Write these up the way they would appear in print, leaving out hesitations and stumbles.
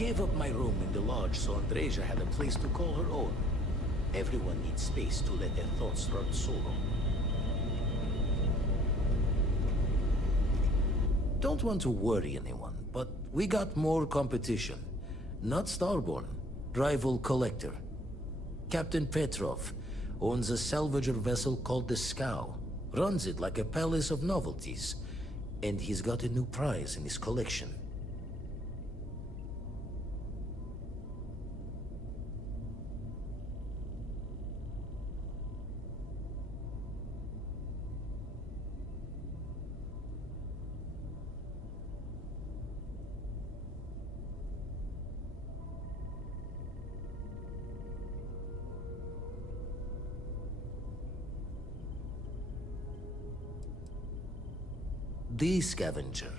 gave up my room in the lodge so Andreja had a place to call her own. Everyone needs space to let their thoughts run solo. Don't want to worry anyone, but we got more competition. Not Starborn, rival collector. Captain Petrov owns a salvager vessel called the Scow. Runs it like a palace of novelties. And he's got a new prize in his collection. The Scavenger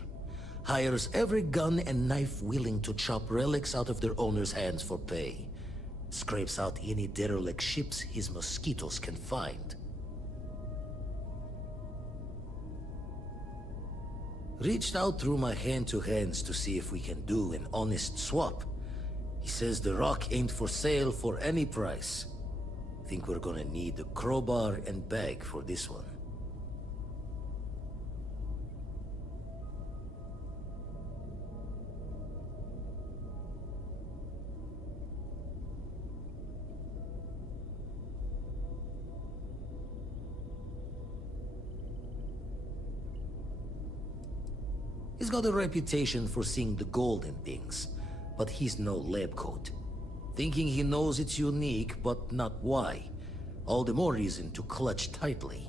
hires every gun and knife willing to chop relics out of their owner's hands for pay. Scrapes out any derelict ships his mosquitoes can find. Reached out through my hand-to-hands to see if we can do an honest swap. He says the rock ain't for sale for any price. Think we're gonna need a crowbar and bag for this one. He's got a reputation for seeing the gold in things, but he's no lab coat. Thinking he knows it's unique, but not why. All the more reason to clutch tightly.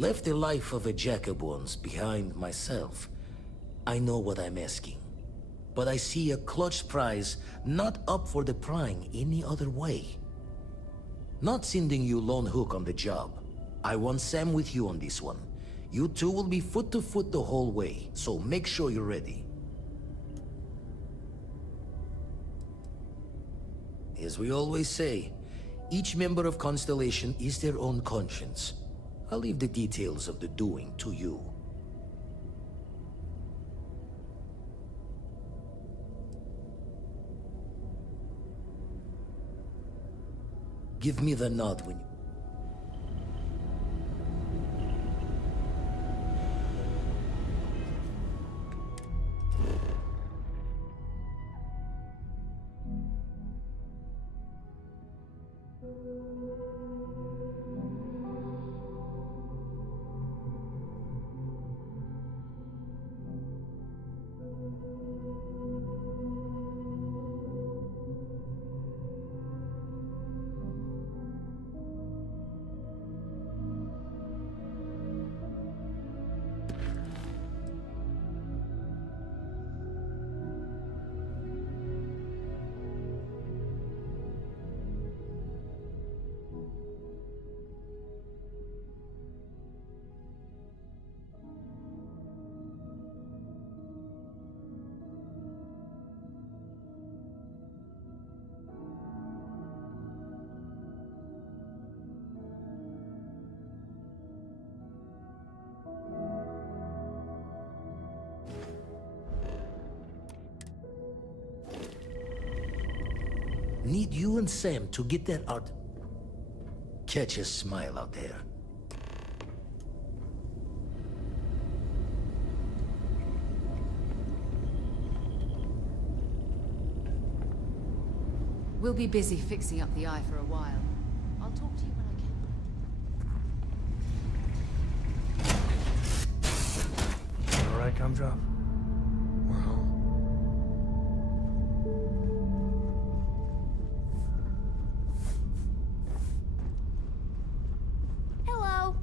Left the life of a jacob once behind myself. I know what I'm asking. But I see a clutch prize not up for the prying any other way. Not sending you lone hook on the job. I want Sam with you on this one. You two will be foot to foot the whole way, so make sure you're ready. As we always say, each member of Constellation is their own conscience. I'll leave the details of the doing to you. Give me the nod when you... Need you and Sam to get that art. Catch a smile out there. We'll be busy fixing up the eye for a while. I'll talk to you when I can. All right, come drop. We're home. Hello.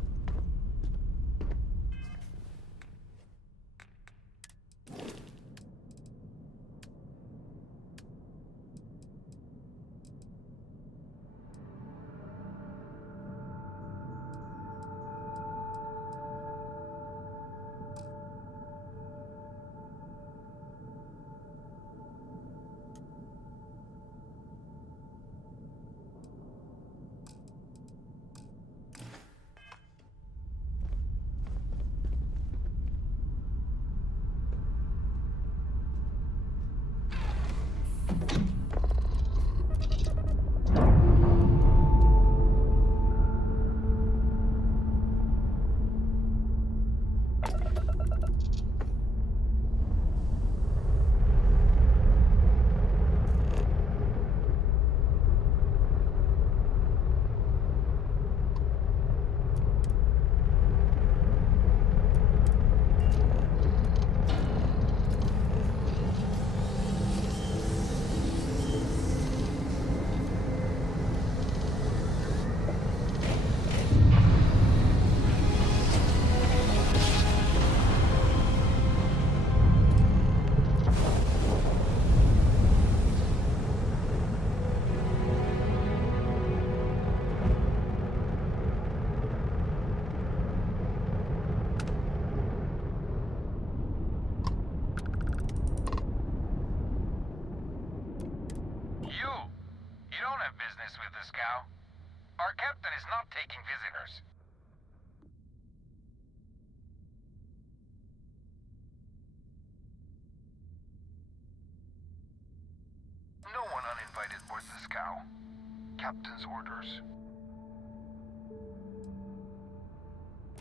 captain's orders.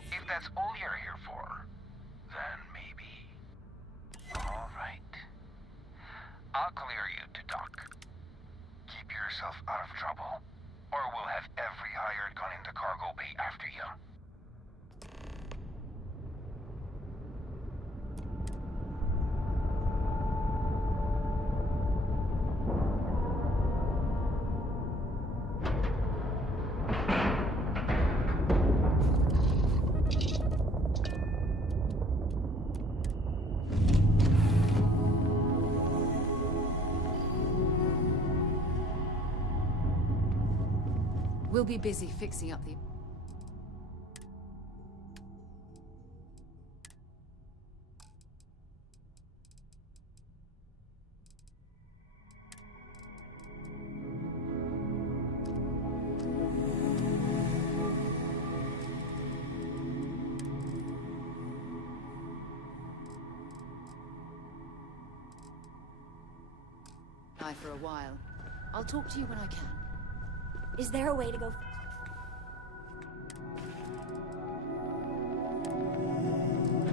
If that's all you're here for, then maybe. All right. I'll clear you to dock. Keep yourself out of trouble, or we'll have every hired gun in the cargo bay after you. We'll be busy fixing up the... for a while. I'll talk to you when I can. Is there a way to go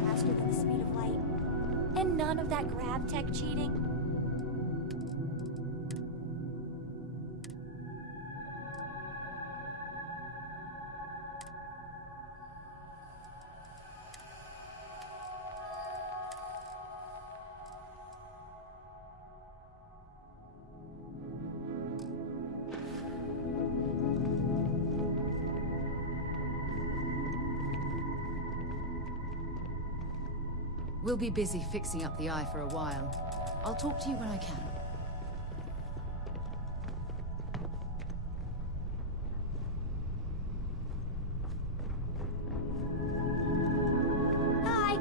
faster than the speed of light? And none of that grav tech cheating? We'll be busy fixing up the eye for a while. I'll talk to you when I can. Hi!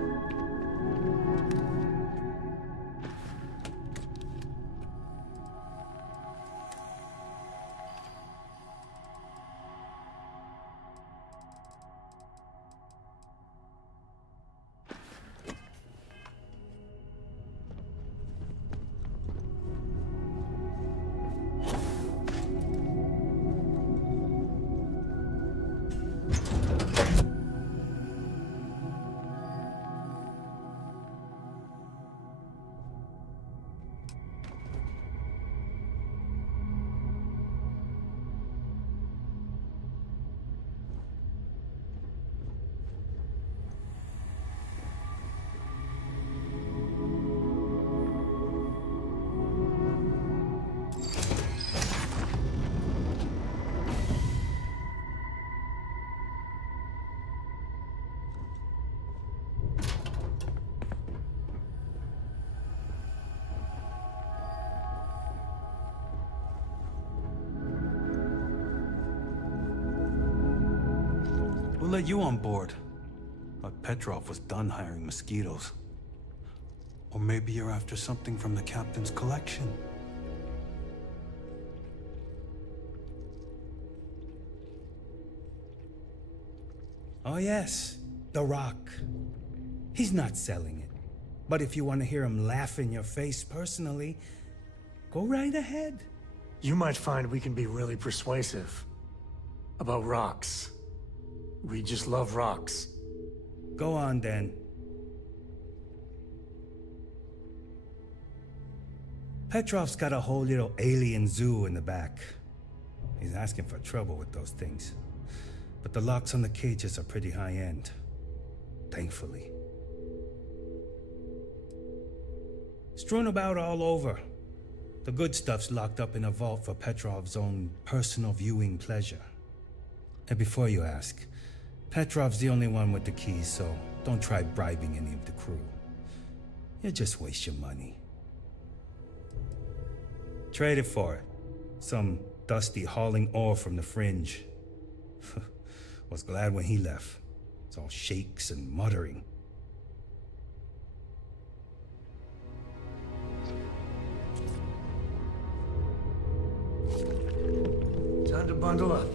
Who let you on board? Thought Petrov was done hiring mosquitoes. Or maybe you're after something from the captain's collection. Oh yes, The Rock. He's not selling it. But if you want to hear him laugh in your face personally, go right ahead. You might find we can be really persuasive. About rocks. We just love rocks. Go on then. Petrov's got a whole little alien zoo in the back. He's asking for trouble with those things. But the locks on the cages are pretty high-end. Thankfully. Strewn about all over. The good stuff's locked up in a vault for Petrov's own personal viewing pleasure. And before you ask, Petrov's the only one with the keys, so don't try bribing any of the crew. You'll just waste your money. Trade it for it. Some dusty hauling ore from the fringe. Was glad when he left. It's all shakes and muttering. Time to bundle up.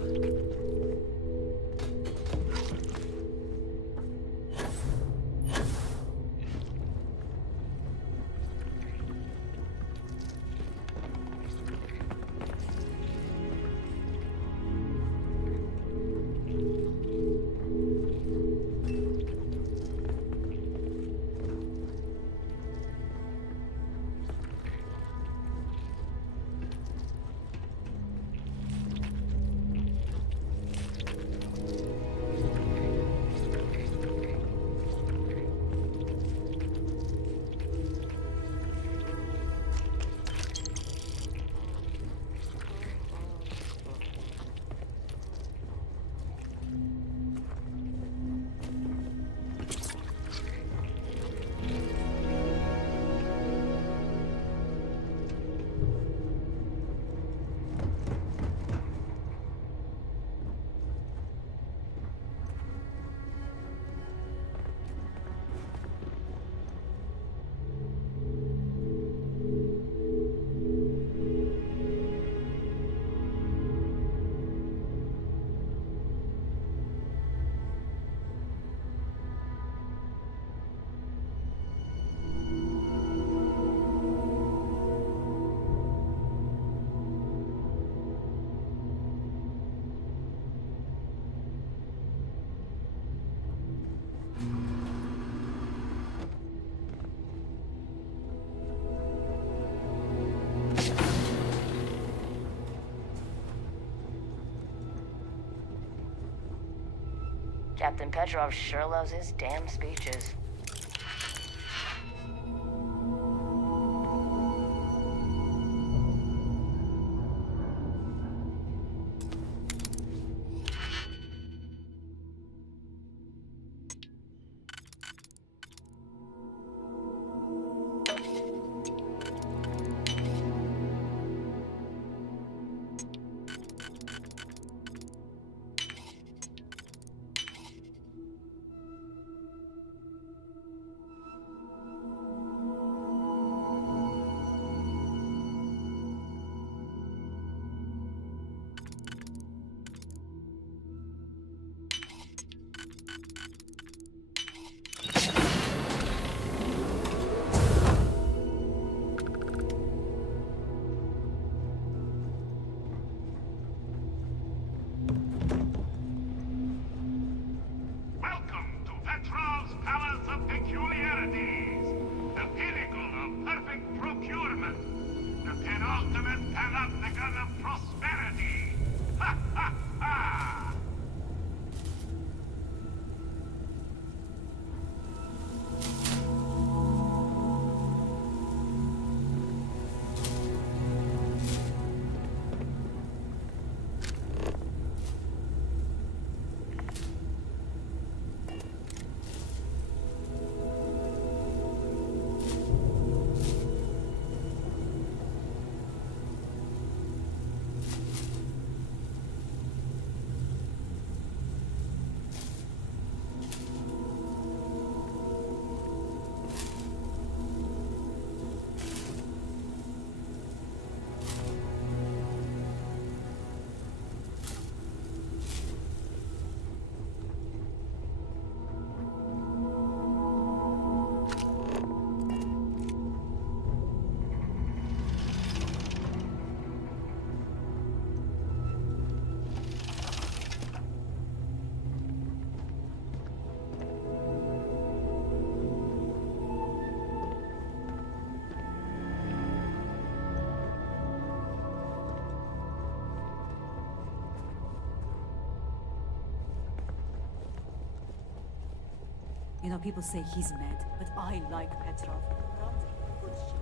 Captain Petrov sure loves his damn speeches. Welcome to Petrov's Palace of Peculiarities, the pinnacle of perfect procurement, the penultimate panopticon of prosperity. Ha ha ha! You know, people say he's mad, but I like Petrov. Good shit.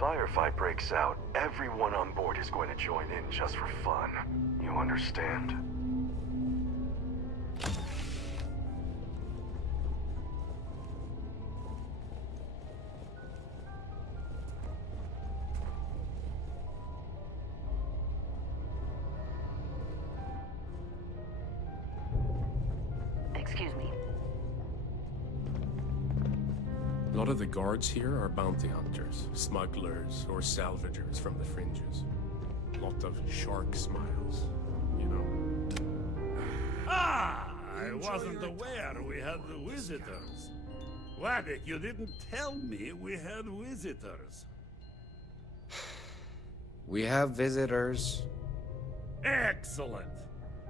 Firefight breaks out, everyone on board is going to join in just for fun. You understand? Excuse me. A lot of the guards here are bounty hunters, smugglers, or salvagers from the fringes. Lot of shark smiles, you know. Ah! I wasn't aware we had visitors. Waddick, you didn't tell me we had visitors. We have visitors. Excellent.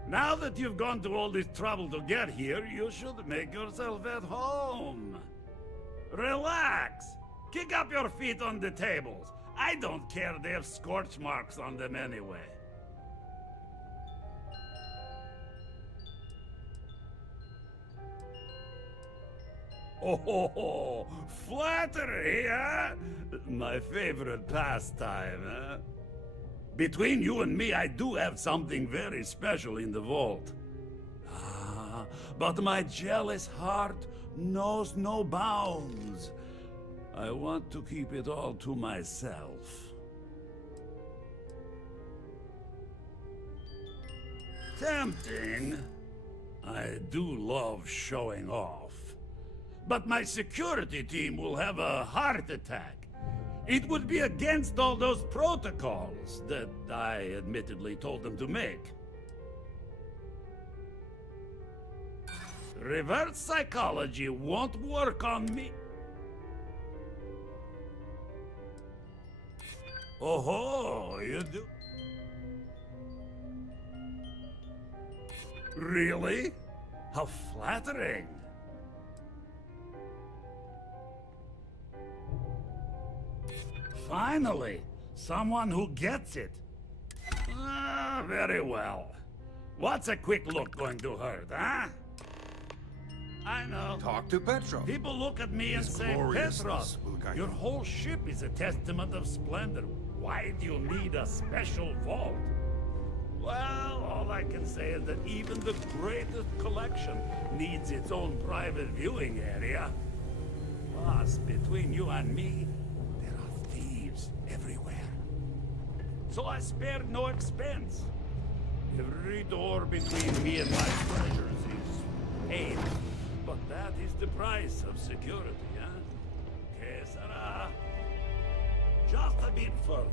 Now that you've gone to all this trouble to get here, you should make yourself at home. Relax. Kick up your feet on the tables. I don't care they have scorch marks on them anyway. Oh, flattery, huh? My favorite pastime, huh? Between you and me, I do have something very special in the vault. Ah, but my jealous heart knows no bounds. I want to keep it all to myself. Tempting. I do love showing off. But my security team will have a heart attack. It would be against all those protocols that I admittedly told them to make. Reverse psychology won't work on me. Oh, you do? Really? How flattering. Finally, someone who gets it. Ah, very well. What's a quick look going to hurt, huh? I know. Talk to Petrov. People look at me and His say, gloriousness Petrov, will guide your you." whole ship is a testament of splendor. Why do you need a special vault? Well, all I can say is that even the greatest collection needs its own private viewing area. Plus, between you and me, there are thieves everywhere. So I spared no expense. Every door between me and my treasures is paid. But that is the price of security, huh? Que sera? Just a bit further.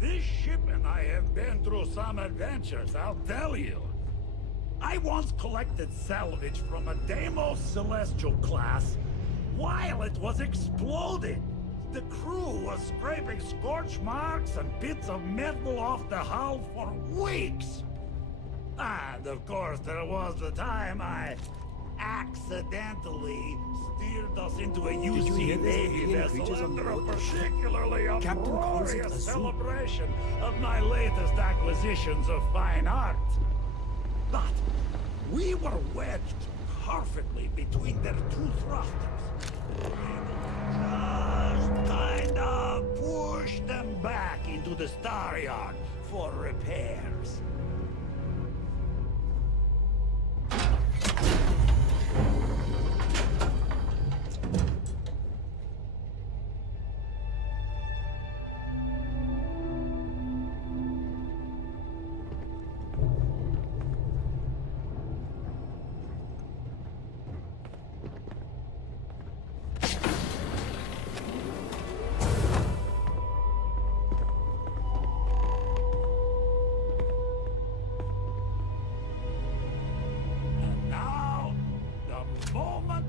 This ship and I have been through some adventures, I'll tell you. I once collected salvage from a Deimos Celestial class while it was exploding. The crew was scraping scorch marks and bits of metal off the hull for weeks. And of course, there was the time I accidentally steered us into a UC Navy vessel under a particularly uproarious celebration of my latest acquisitions of fine art. But we were wedged perfectly between their two thrusters. Just kind of push them back into the star yard for repairs.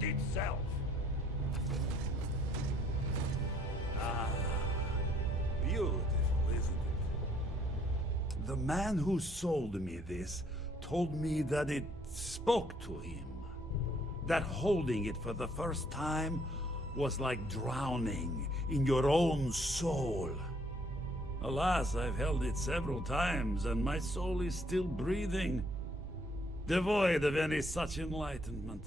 Itself. Ah, beautiful, isn't it? The man who sold me this told me that it spoke to him. That holding it for the first time was like drowning in your own soul. Alas, I've held it several times, and my soul is still breathing, devoid of any such enlightenment.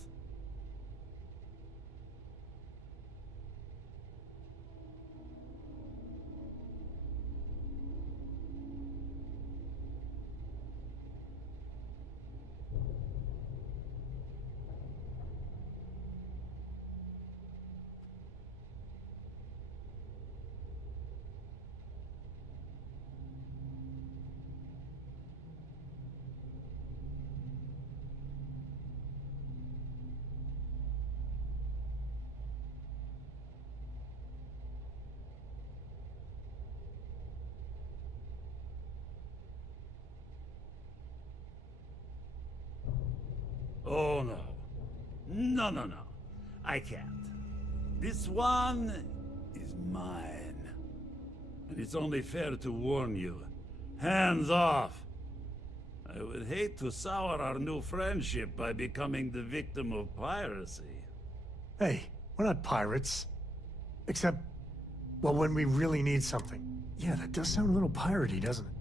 Oh, no. No. I can't. This one is mine. And it's only fair to warn you. Hands off! I would hate to sour our new friendship by becoming the victim of piracy. Hey, we're not pirates. Except, well, when we really need something. Yeah, that does sound a little piratey, doesn't it?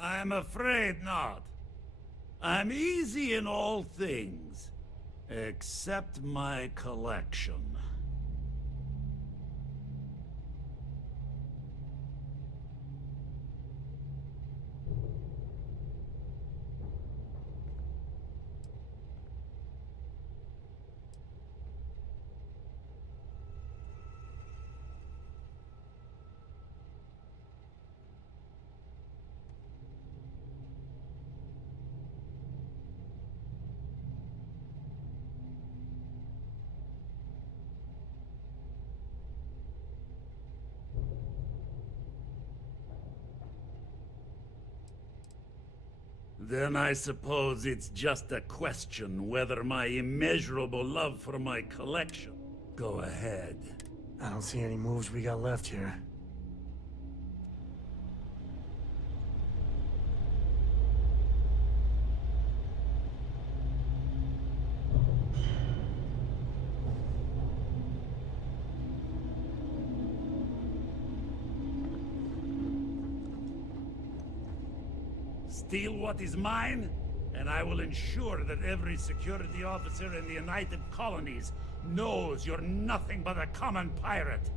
I'm afraid not. I'm easy in all things, except my collection. Then I suppose it's just a question whether my immeasurable love for my collection. Go ahead. I don't see any moves we got left here. Steal what is mine, and I will ensure that every security officer in the United Colonies knows you're nothing but a common pirate.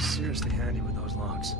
Seriously handy with those logs.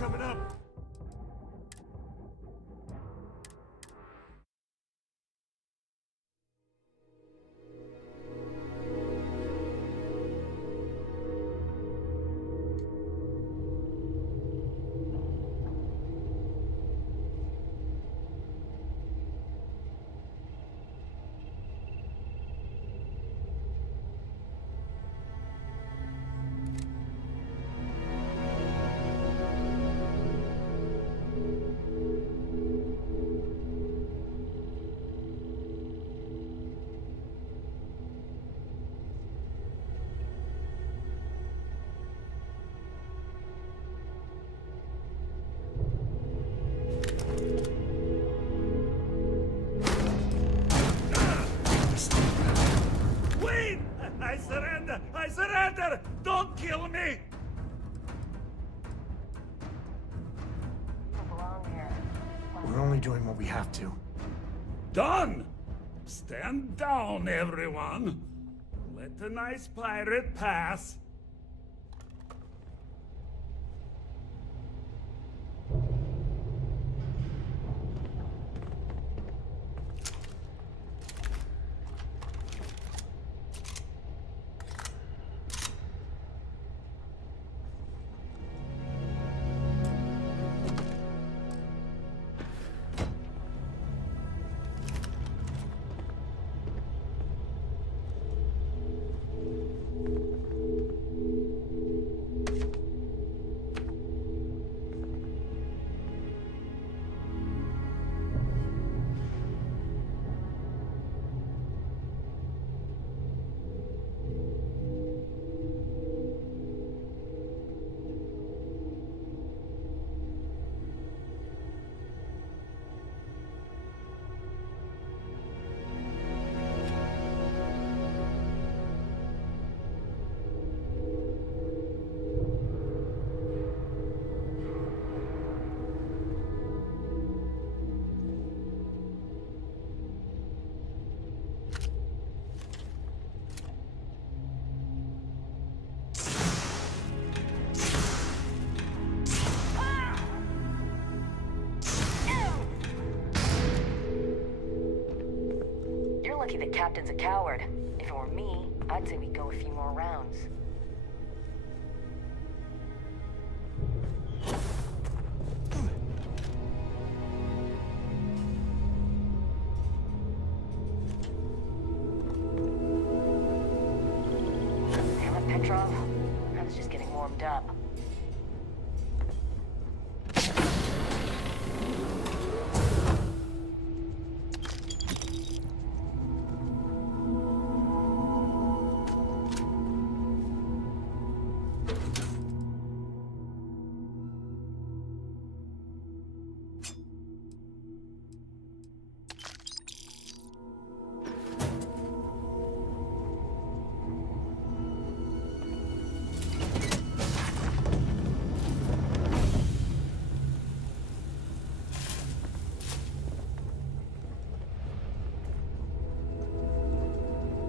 coming up. Wait! I surrender! I surrender! Don't kill me! You don't belong here. We're only doing what we have to. Done! Stand down, everyone! Let the nice pirate pass. You're lucky the captain's a coward. If it were me, I'd say we'd go a few more rounds. Damn it, Petrov. I was just getting warmed up.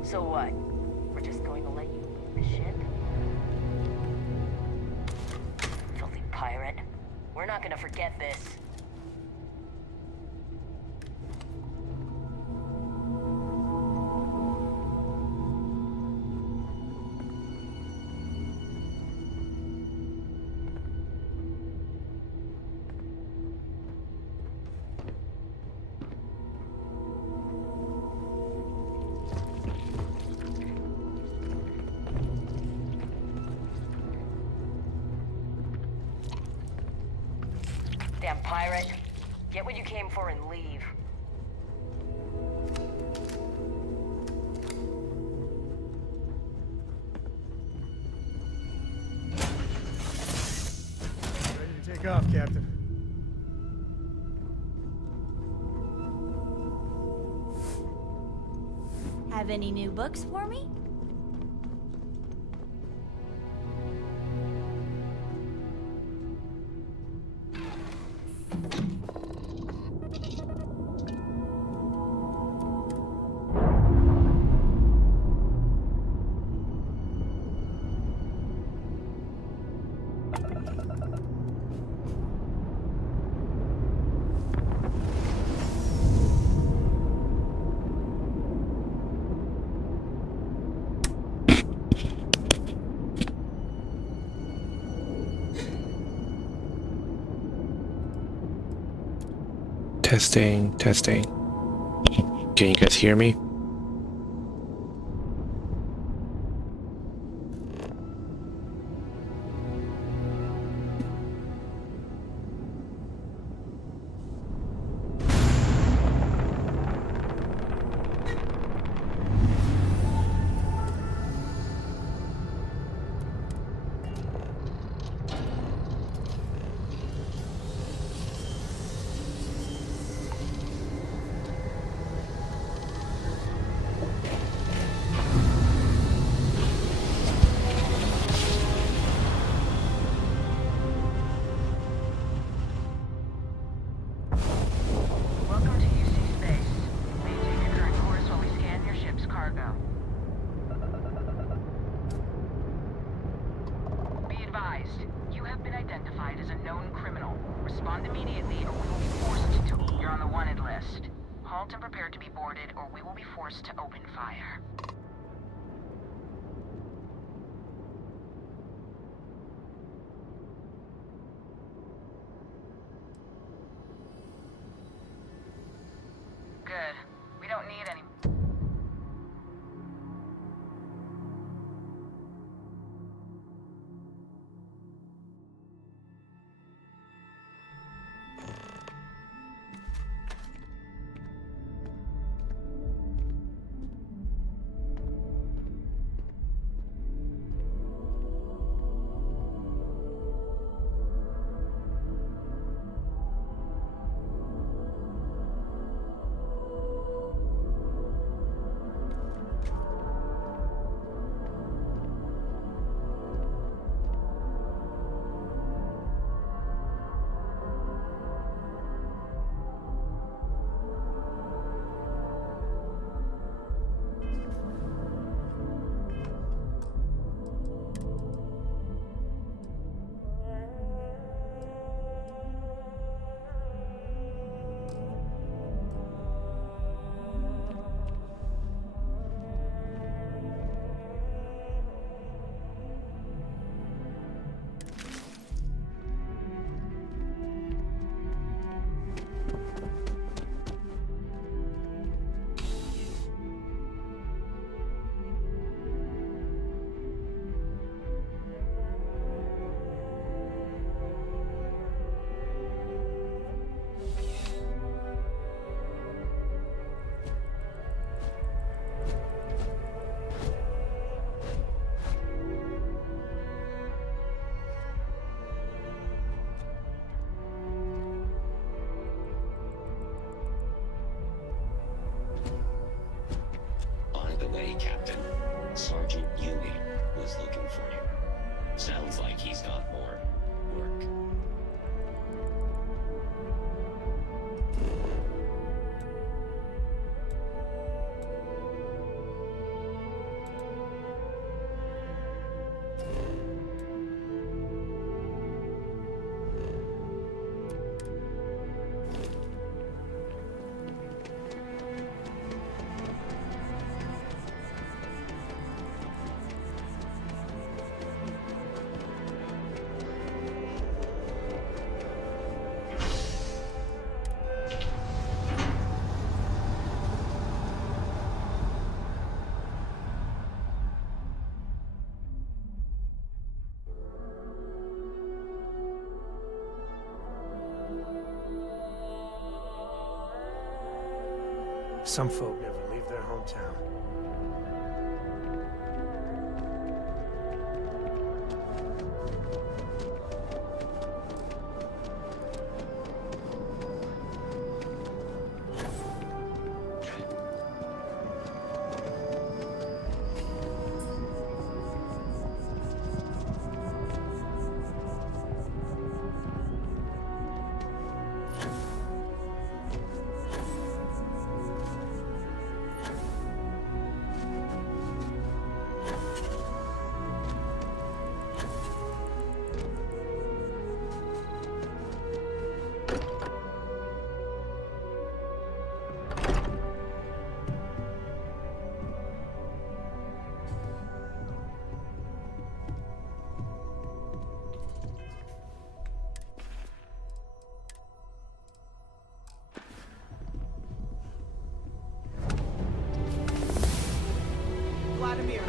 So what? We're just going to let you leave the ship? Filthy pirate. We're not gonna forget this. Damn pirate. Get what you came for and leave. Ready to take off, Captain. Have any new books for me? Testing, testing. Can you guys hear me? Welcome to UC Space. Maintain your current course while we scan your ship's cargo. Be advised, you have been identified as a known criminal. Respond immediately or we will be forced to... You're on the wanted list. Halt and prepare to be boarded or we will be forced to open fire. Good. We don't need any... By the way, Captain, Sergeant Yui was looking for you. Sounds like he's got more work. Some folk never leave their hometown. Vladimir!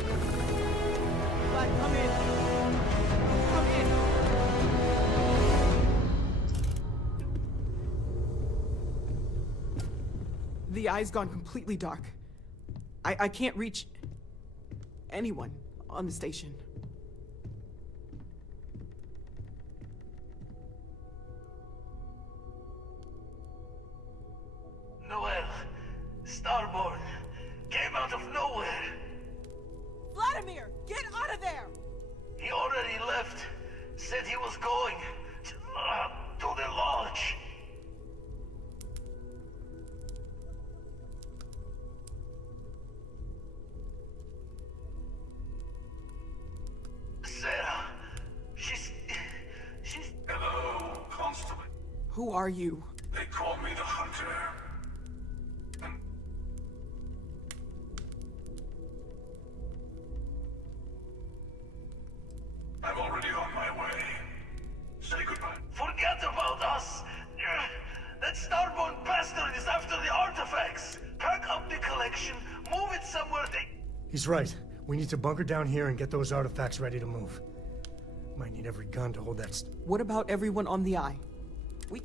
Vlad, come in! Come in! The eye's gone completely dark. I can't reach anyone on the station. Noel, Starborn, came out of nowhere. Vladimir, get out of there! He already left. Said he was going to the lodge. Sarah, she's... Hello, Constable. Who are you? They call me the Hunter. I'm already on my way. Say goodbye. Forget about us! That Starborn bastard is after the artifacts! Pack up the collection, move it somewhere they... He's right. We need to bunker down here and get those artifacts ready to move. Might need every gun to hold that What about everyone on the eye? We...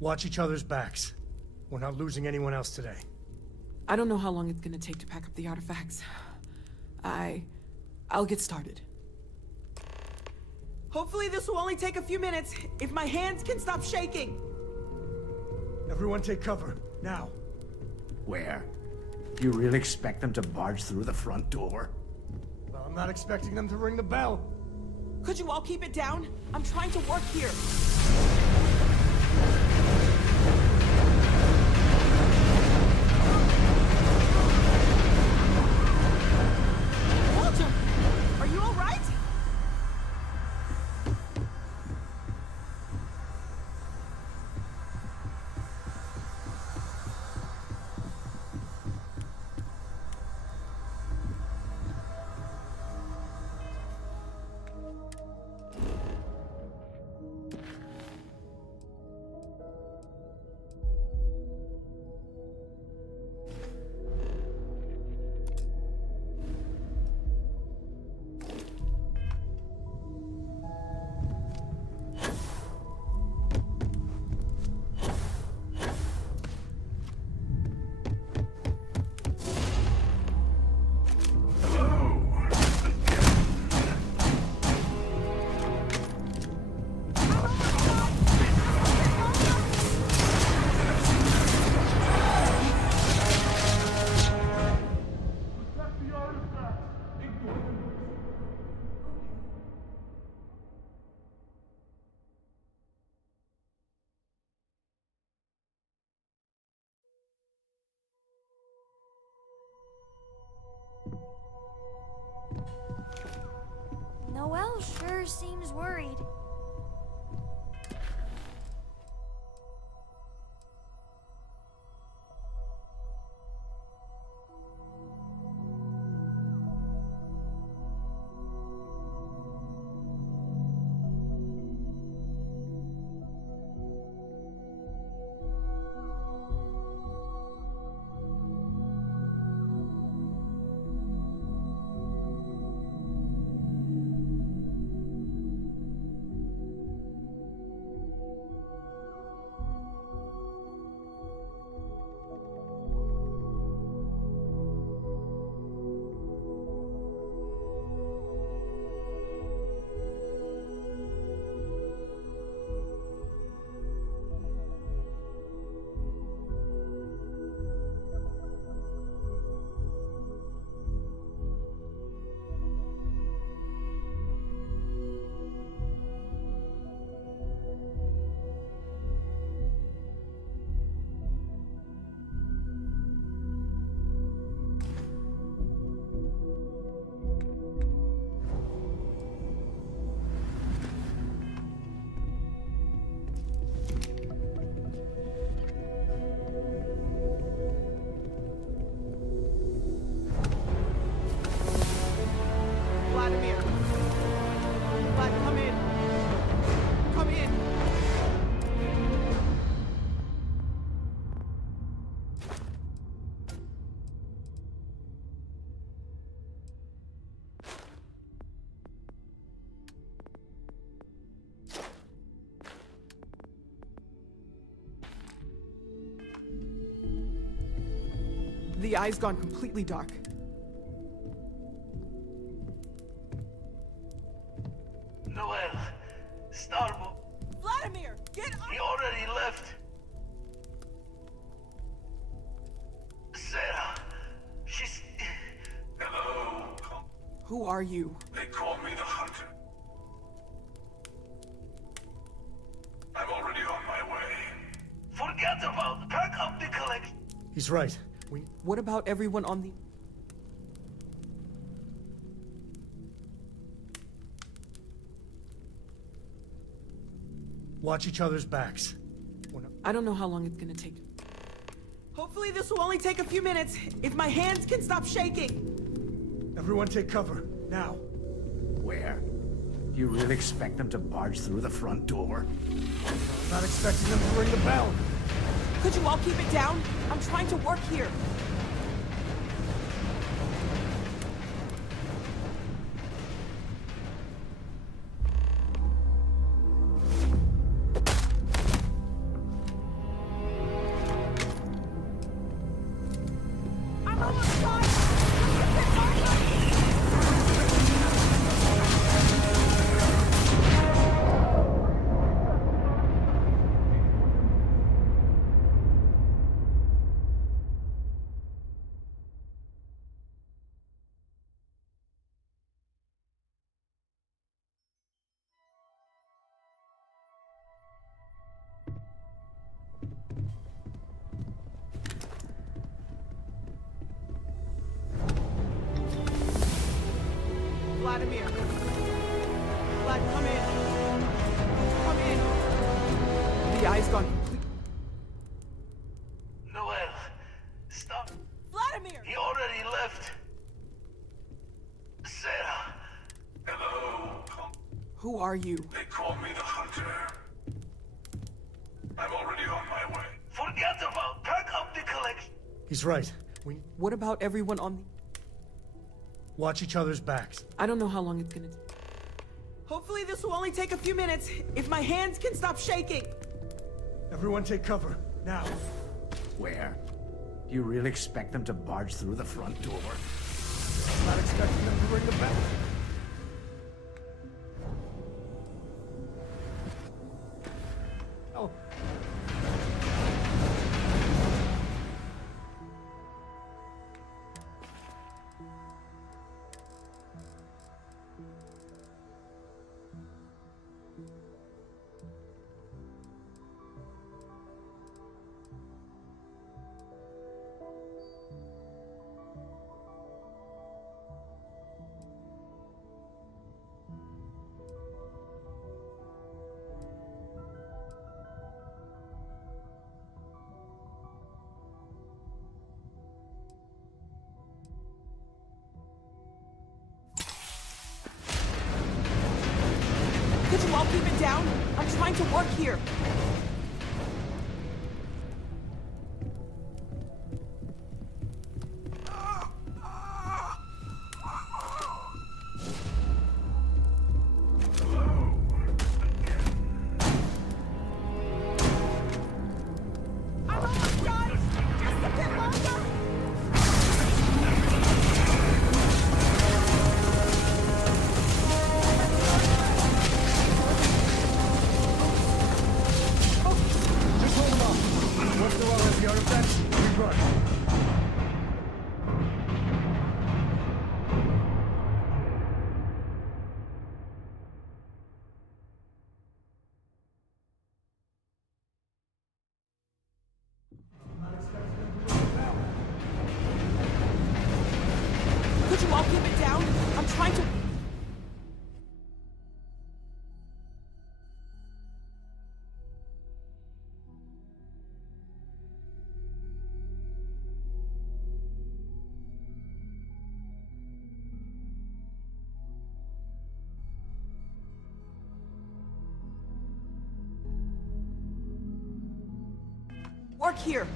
Watch each other's backs. We're not losing anyone else today. I don't know how long it's gonna take to pack up the artifacts. I'll get started. Hopefully this will only take a few minutes, if my hands can stop shaking. Everyone take cover, now. Where? You really expect them to barge through the front door? Well, I'm not expecting them to ring the bell. Could you all keep it down? I'm trying to work here. Walter, are you all right? seems worried. Vladimir. Vlad, come in. Come in. The eye's gone completely dark. Noel, Starbo. Vladimir, get up! He already left. Sarah, she's... Hello. Who are you? They call me the Hunter. I'm already on my way. Forget about... Pack up the collection. He's right. What about everyone on the... Watch each other's backs. I don't know how long it's gonna take. Hopefully this will only take a few minutes, if my hands can stop shaking. Everyone take cover, now. Where? You really expect them to barge through the front door? I'm not expecting them to ring the bell. Could you all keep it down? I'm trying to work here. Vladimir. Vlad, come in. Come in. The eye's gone complete. Noel, stop. Vladimir! He already left. Sarah. Hello. Who are you? They call me the Hunter. I'm already on my way. Forget about... Pack up the collection. He's right. What about everyone on the... Watch each other's backs. I don't know how long it's gonna take. Hopefully this will only take a few minutes, if my hands can stop shaking. Everyone take cover, now. Where? You really expect them to barge through the front door? I'm not expecting them to ring the bell. Oh. keep it down? I'm trying to work here. Could you all keep it down? I'm trying to... work here.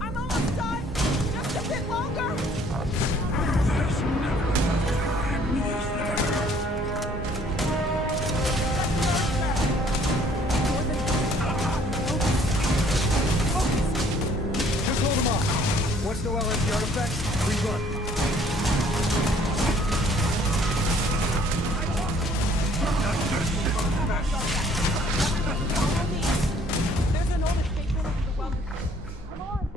I'm almost done. Just a bit longer. Just hold them off. Once Noel has the artifacts, we run. There's an old escape room over the wellness. Come on.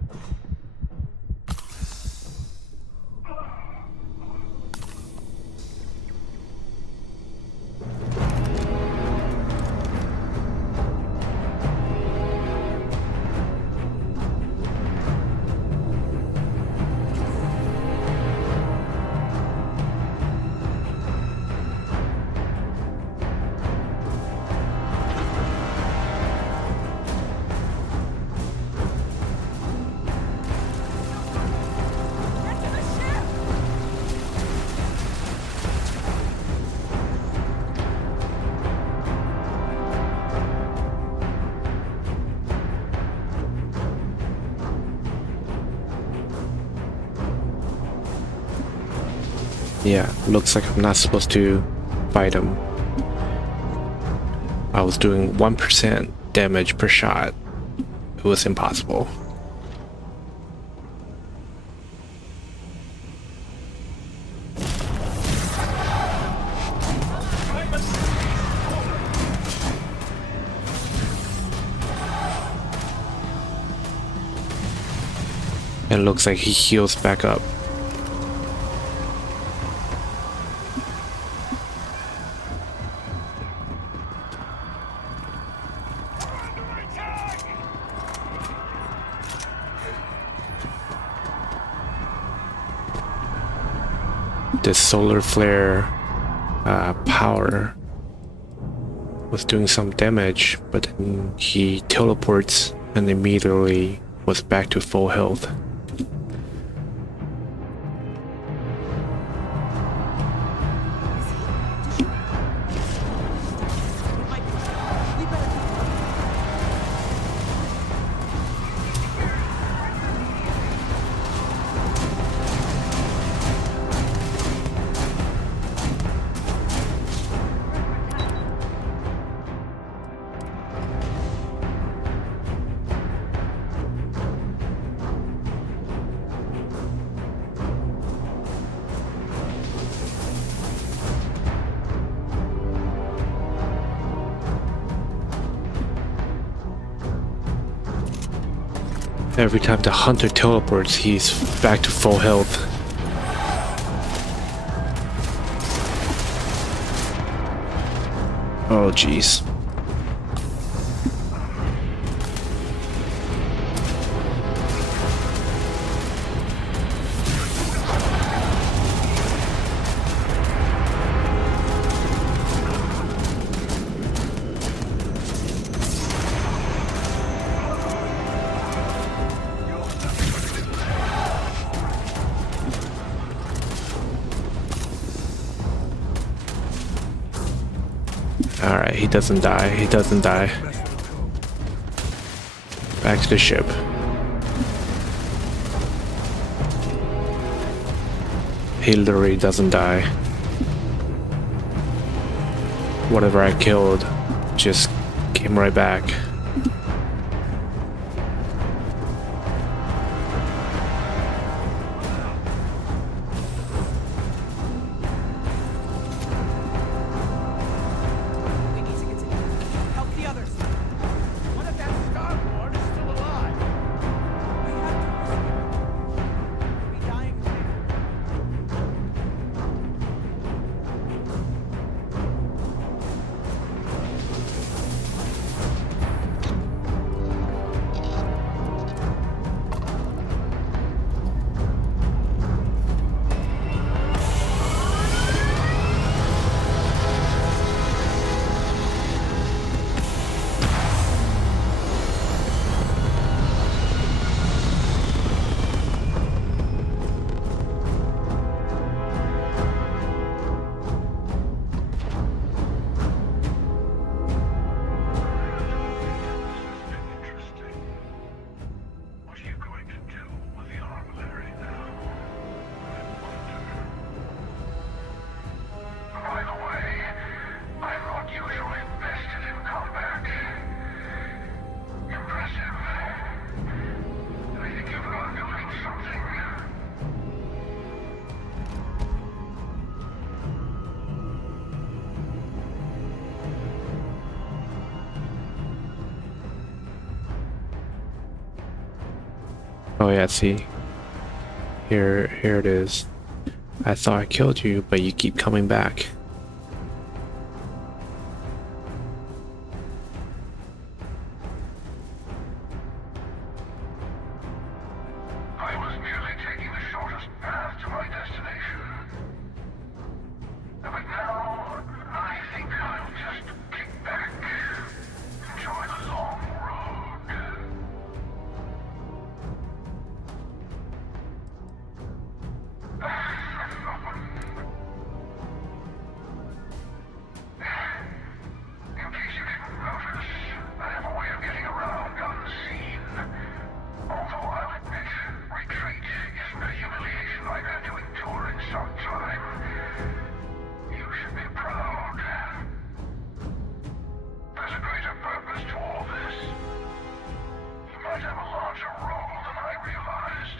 Yeah, looks like I'm not supposed to fight him. I was doing 1% damage per shot. It was impossible. And it looks like he heals back up. The solar flare power was doing some damage, but then he teleports and immediately was back to full health. Every time the hunter teleports, he's back to full health. Oh jeez. Alright, he doesn't die. He doesn't die. Back to the ship. He literally doesn't die. Whatever I killed just came right back. We need to continue. Help the others. What if that Starlord is still alive? We have to rescue him. We'll be dying later. By the way, I'm not usually vested in combat. Impressive. I think you've learned a little something. Oh yeah, see. Here it is. I thought I killed you, but you keep coming back. I was merely taking the shortest path to my destination. But now, I think I'll just kick back, enjoy the long road. In case you didn't notice, I have a way of getting around unseen. Although I'll admit, retreat isn't a humiliation I've had to endure in some time. You should be proud. There's a greater purpose to all this. You might have a larger role than I realized.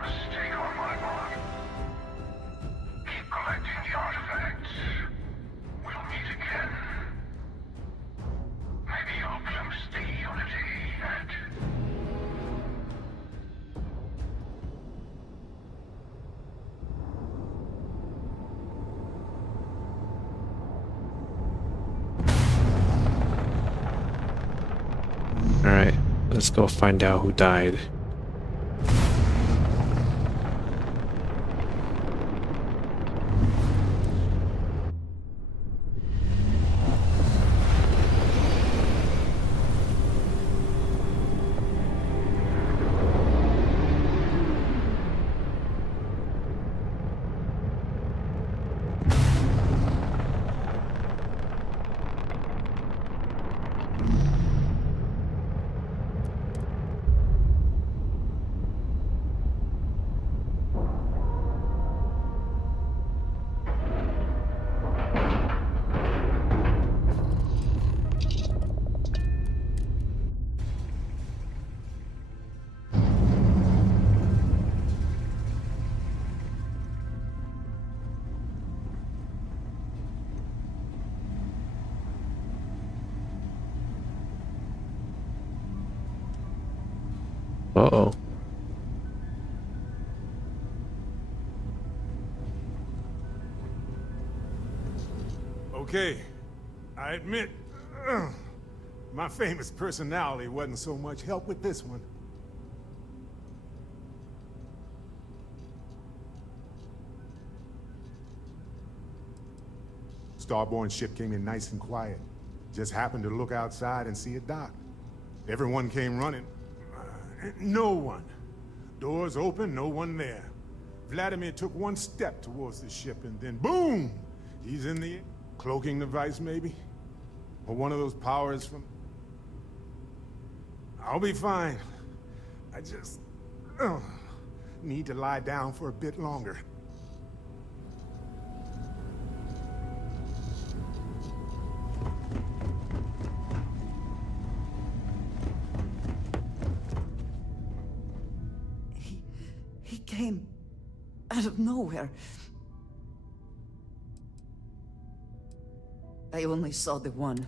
Mistake on my part. Keep collecting the artifacts. We'll meet again. Maybe you'll glimpse the unity yet. Alright, let's go find out who died. Uh-oh. Okay, I admit, my famous personality wasn't so much help with this one. Starborn's ship came in nice and quiet. Just happened to look outside and see it docked. Everyone came running. No one. Doors open, no one there. Vladimir took one step towards the ship and then boom! He's in the air. cloaking device, maybe? Or one of those powers from... I'll be fine. I just... need to lie down for a bit longer. He came out of nowhere. I only saw the one.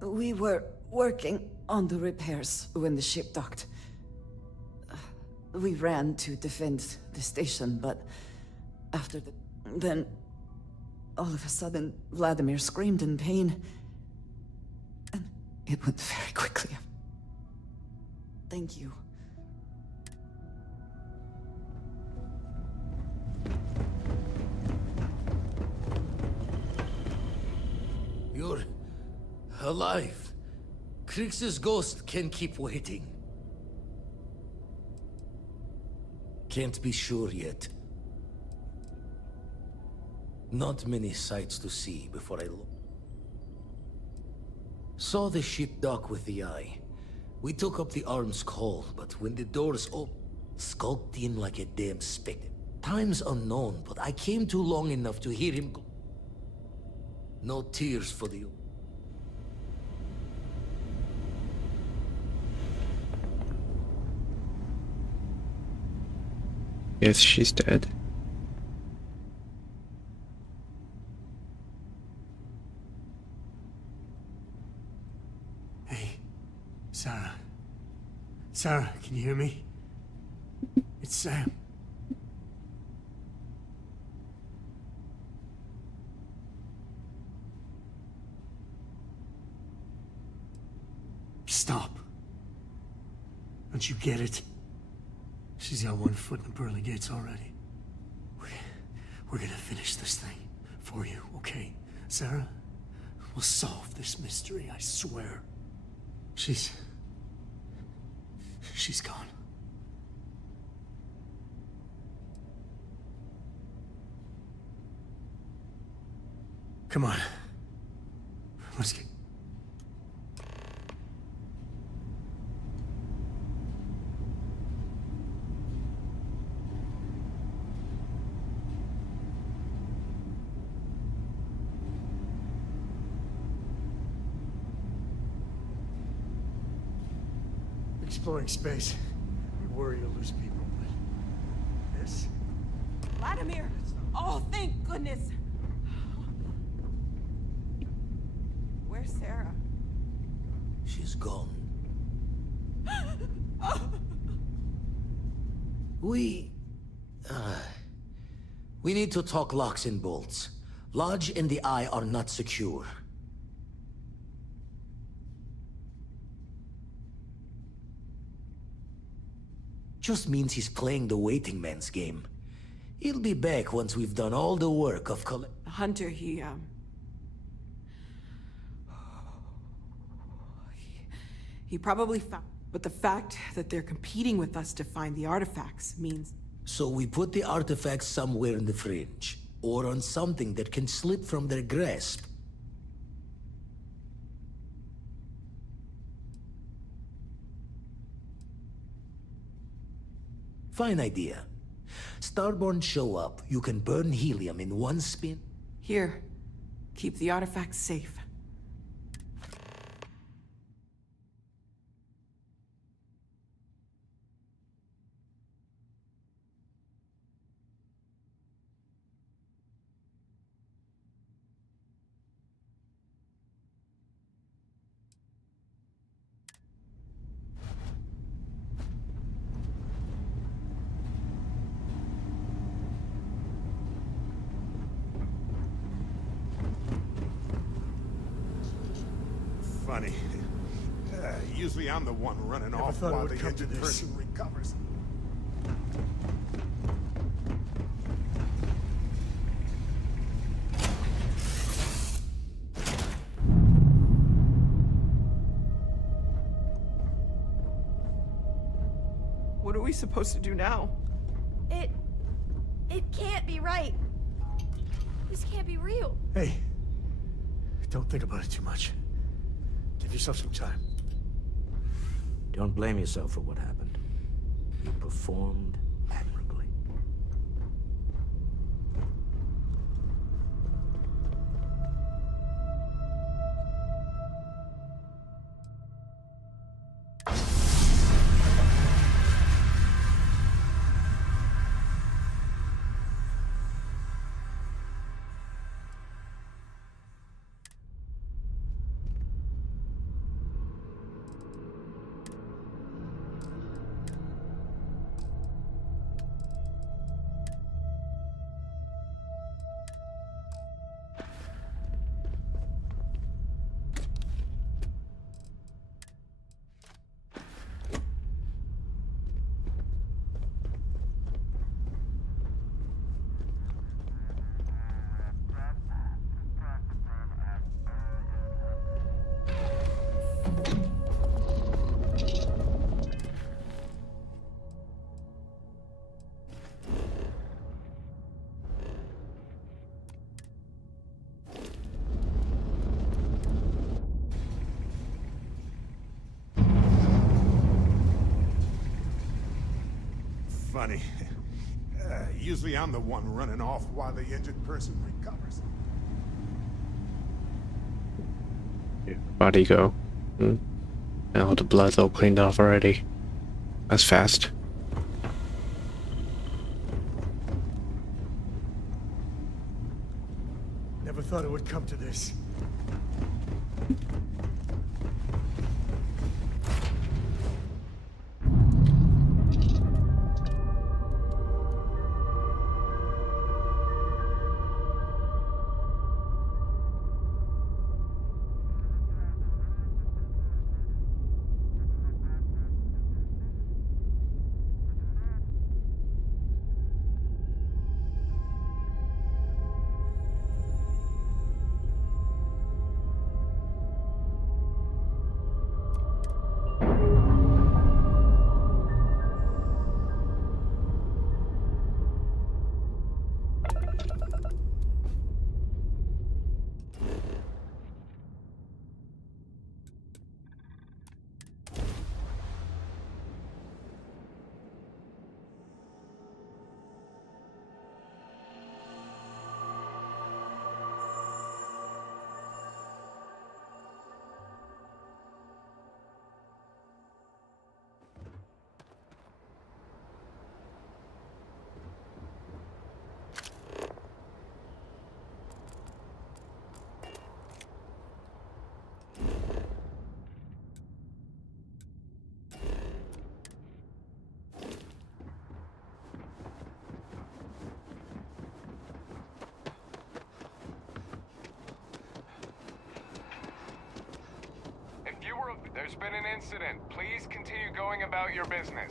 We were working on the repairs when the ship docked. We ran to defend the station, but after then, all of a sudden, Vladimir screamed in pain. And it went very quickly. Thank you. You're alive. Krix's ghost can keep waiting. Can't be sure yet. Not many sights to see before I look. Saw the ship dock with the eye. We took up the arm's call, but when the doors opened, skulked in like a damn spectre. Time's unknown, but I came too long enough to hear him. No tears for the... Yes, she's dead. Hey, Sarah. Sarah, can you hear me? It's Sam. Stop. Don't you get it? She's got one foot in the pearly gates already. We're gonna finish this thing for you, okay? Sarah? We'll solve this mystery, I swear. She's gone. Come on. Let's get... Exploring space. We worry you'll lose people, but this... Vladimir! Oh, thank goodness! Where's Sarah? She's gone. We need to talk locks and bolts. Lodge and the Eye are not secure. Just means he's playing the waiting man's game. He'll be back once we've done all the work of Hunter, he probably found... But the fact that they're competing with us to find the artifacts means... So we put the artifacts somewhere in the fringe, or on something that can slip from their grasp. Fine idea. Starborn show up, you can burn helium in one spin. Here, keep the artifacts safe. Funny. Usually I'm the one running Never off thought it while would the come to injured this. person recovers. What are we supposed to do now? It can't be right. This can't be real. Hey, don't think about it too much. Give yourself some time. Don't blame yourself for what happened. You performed admirably. Funny. Usually I'm the one running off while the injured person recovers. Body go. Now the blood's all cleaned off already. That's fast. Never thought it would come to this. There's been an incident. Please continue going about your business.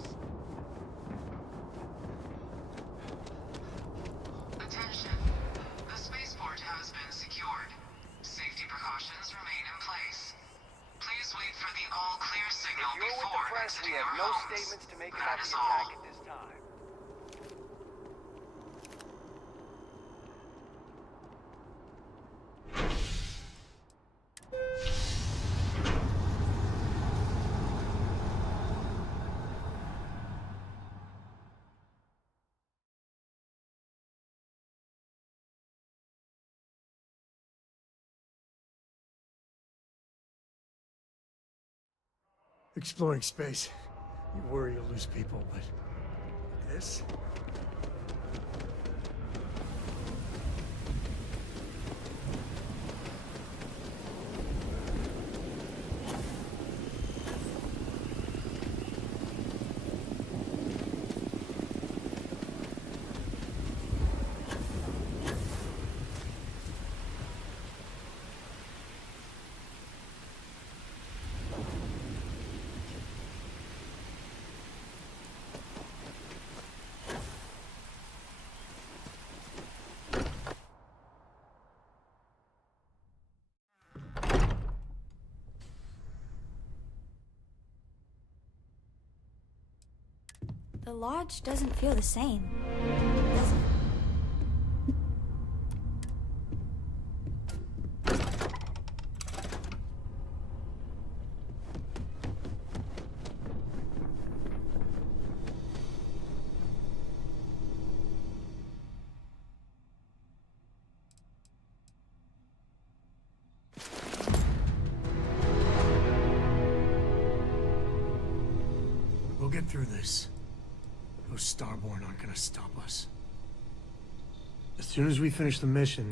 Attention. The spaceport has been secured. Safety precautions remain in place. Please wait for the all-clear signal If you're with before the press, we exiting have your no homes. statements to make That about is the all. attack at this time. Exploring space. You worry you'll lose people, but this? The lodge doesn't feel the same, does it? We'll get through this. Those Starborn aren't gonna stop us. As soon as we finish the mission...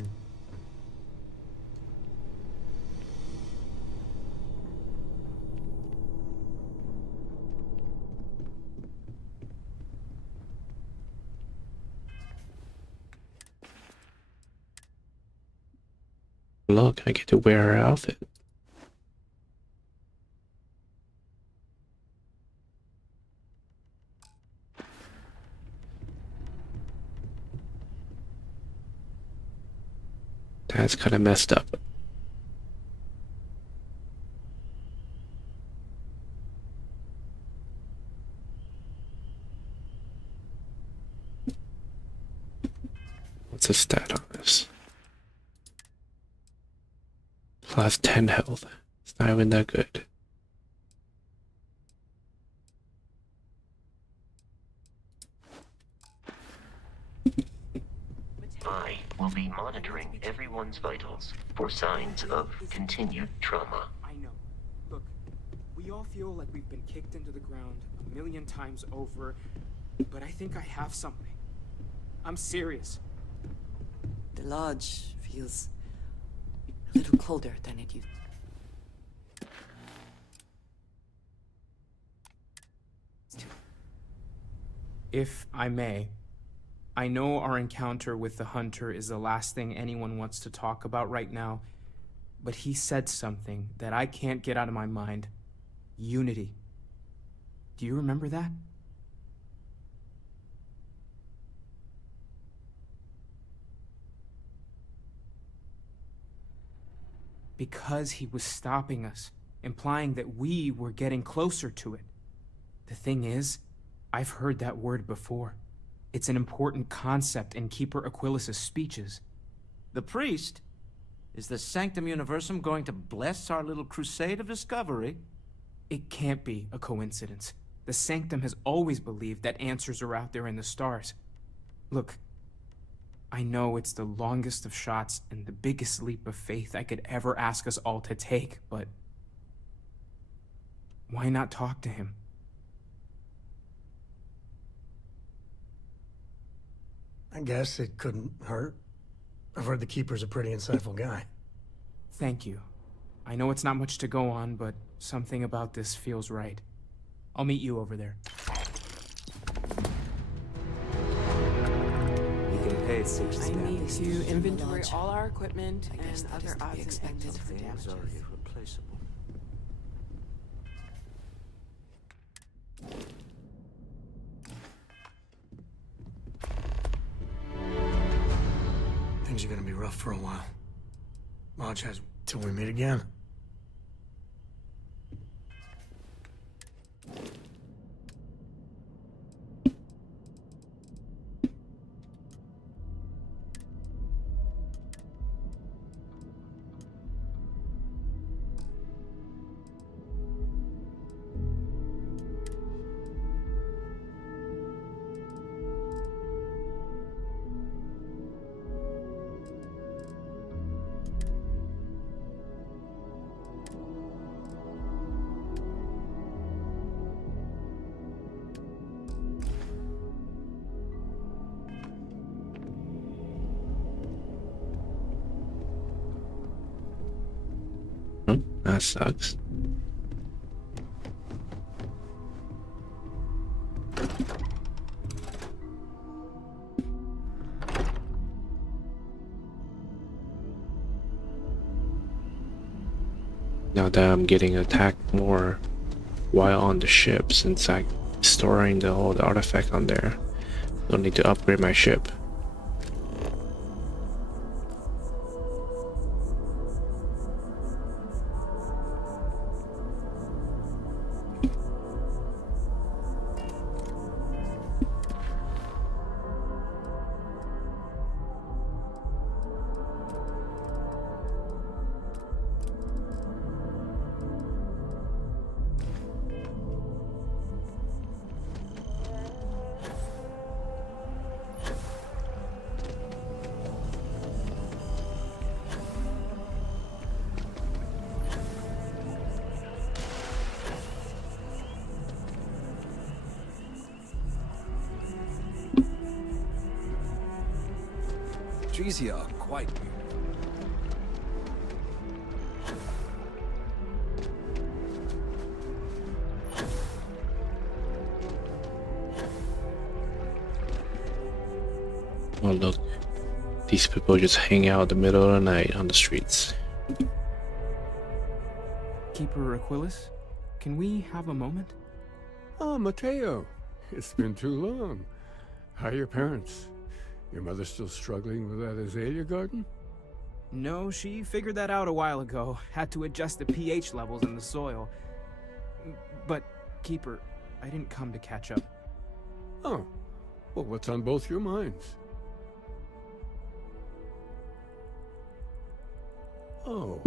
Look, I get to wear her outfit. That's kind of messed up. What's the stat on this? Plus 10 health. It's not even that good. I will be monitoring everyone's vitals for signs of continued trauma. I know. Look, we all feel like we've been kicked into the ground a million times over, but I think I have something. I'm serious. The lodge feels a little colder than it used. If I may, I know our encounter with the Hunter is the last thing anyone wants to talk about right now, but he said something that I can't get out of my mind. Unity. Do you remember that? Because he was stopping us, implying that we were getting closer to it. The thing is, I've heard that word before. It's an important concept in Keeper Aquilas's speeches. The priest? Is the Sanctum Universum going to bless our little crusade of discovery? It can't be a coincidence. The Sanctum has always believed that answers are out there in the stars. Look, I know it's the longest of shots and the biggest leap of faith I could ever ask us all to take, but why not talk to him? I guess it couldn't hurt. I've heard the Keeper's a pretty insightful guy. Thank you. I know it's not much to go on, but something about this feels right. I'll meet you over there. I need to inventory all our equipment and other odds and ends for damages. Replaceable. Things are gonna be rough for a while. Lodge has till we meet again. That sucks. Now that I'm getting attacked more while on the ship, since I'm storing the old artifact on there, don't need to upgrade my ship. trees here are quite beautiful. Oh look, these people just hang out in the middle of the night on the streets. Keeper Aquilus, can we have a moment? Oh, Mateo. It's been too long. How are your parents? Your mother still struggling with that azalea garden? No, she figured that out a while ago. Had to adjust the pH levels in the soil. But, Keeper, I didn't come to catch up. Oh, well, what's on both your minds? Oh,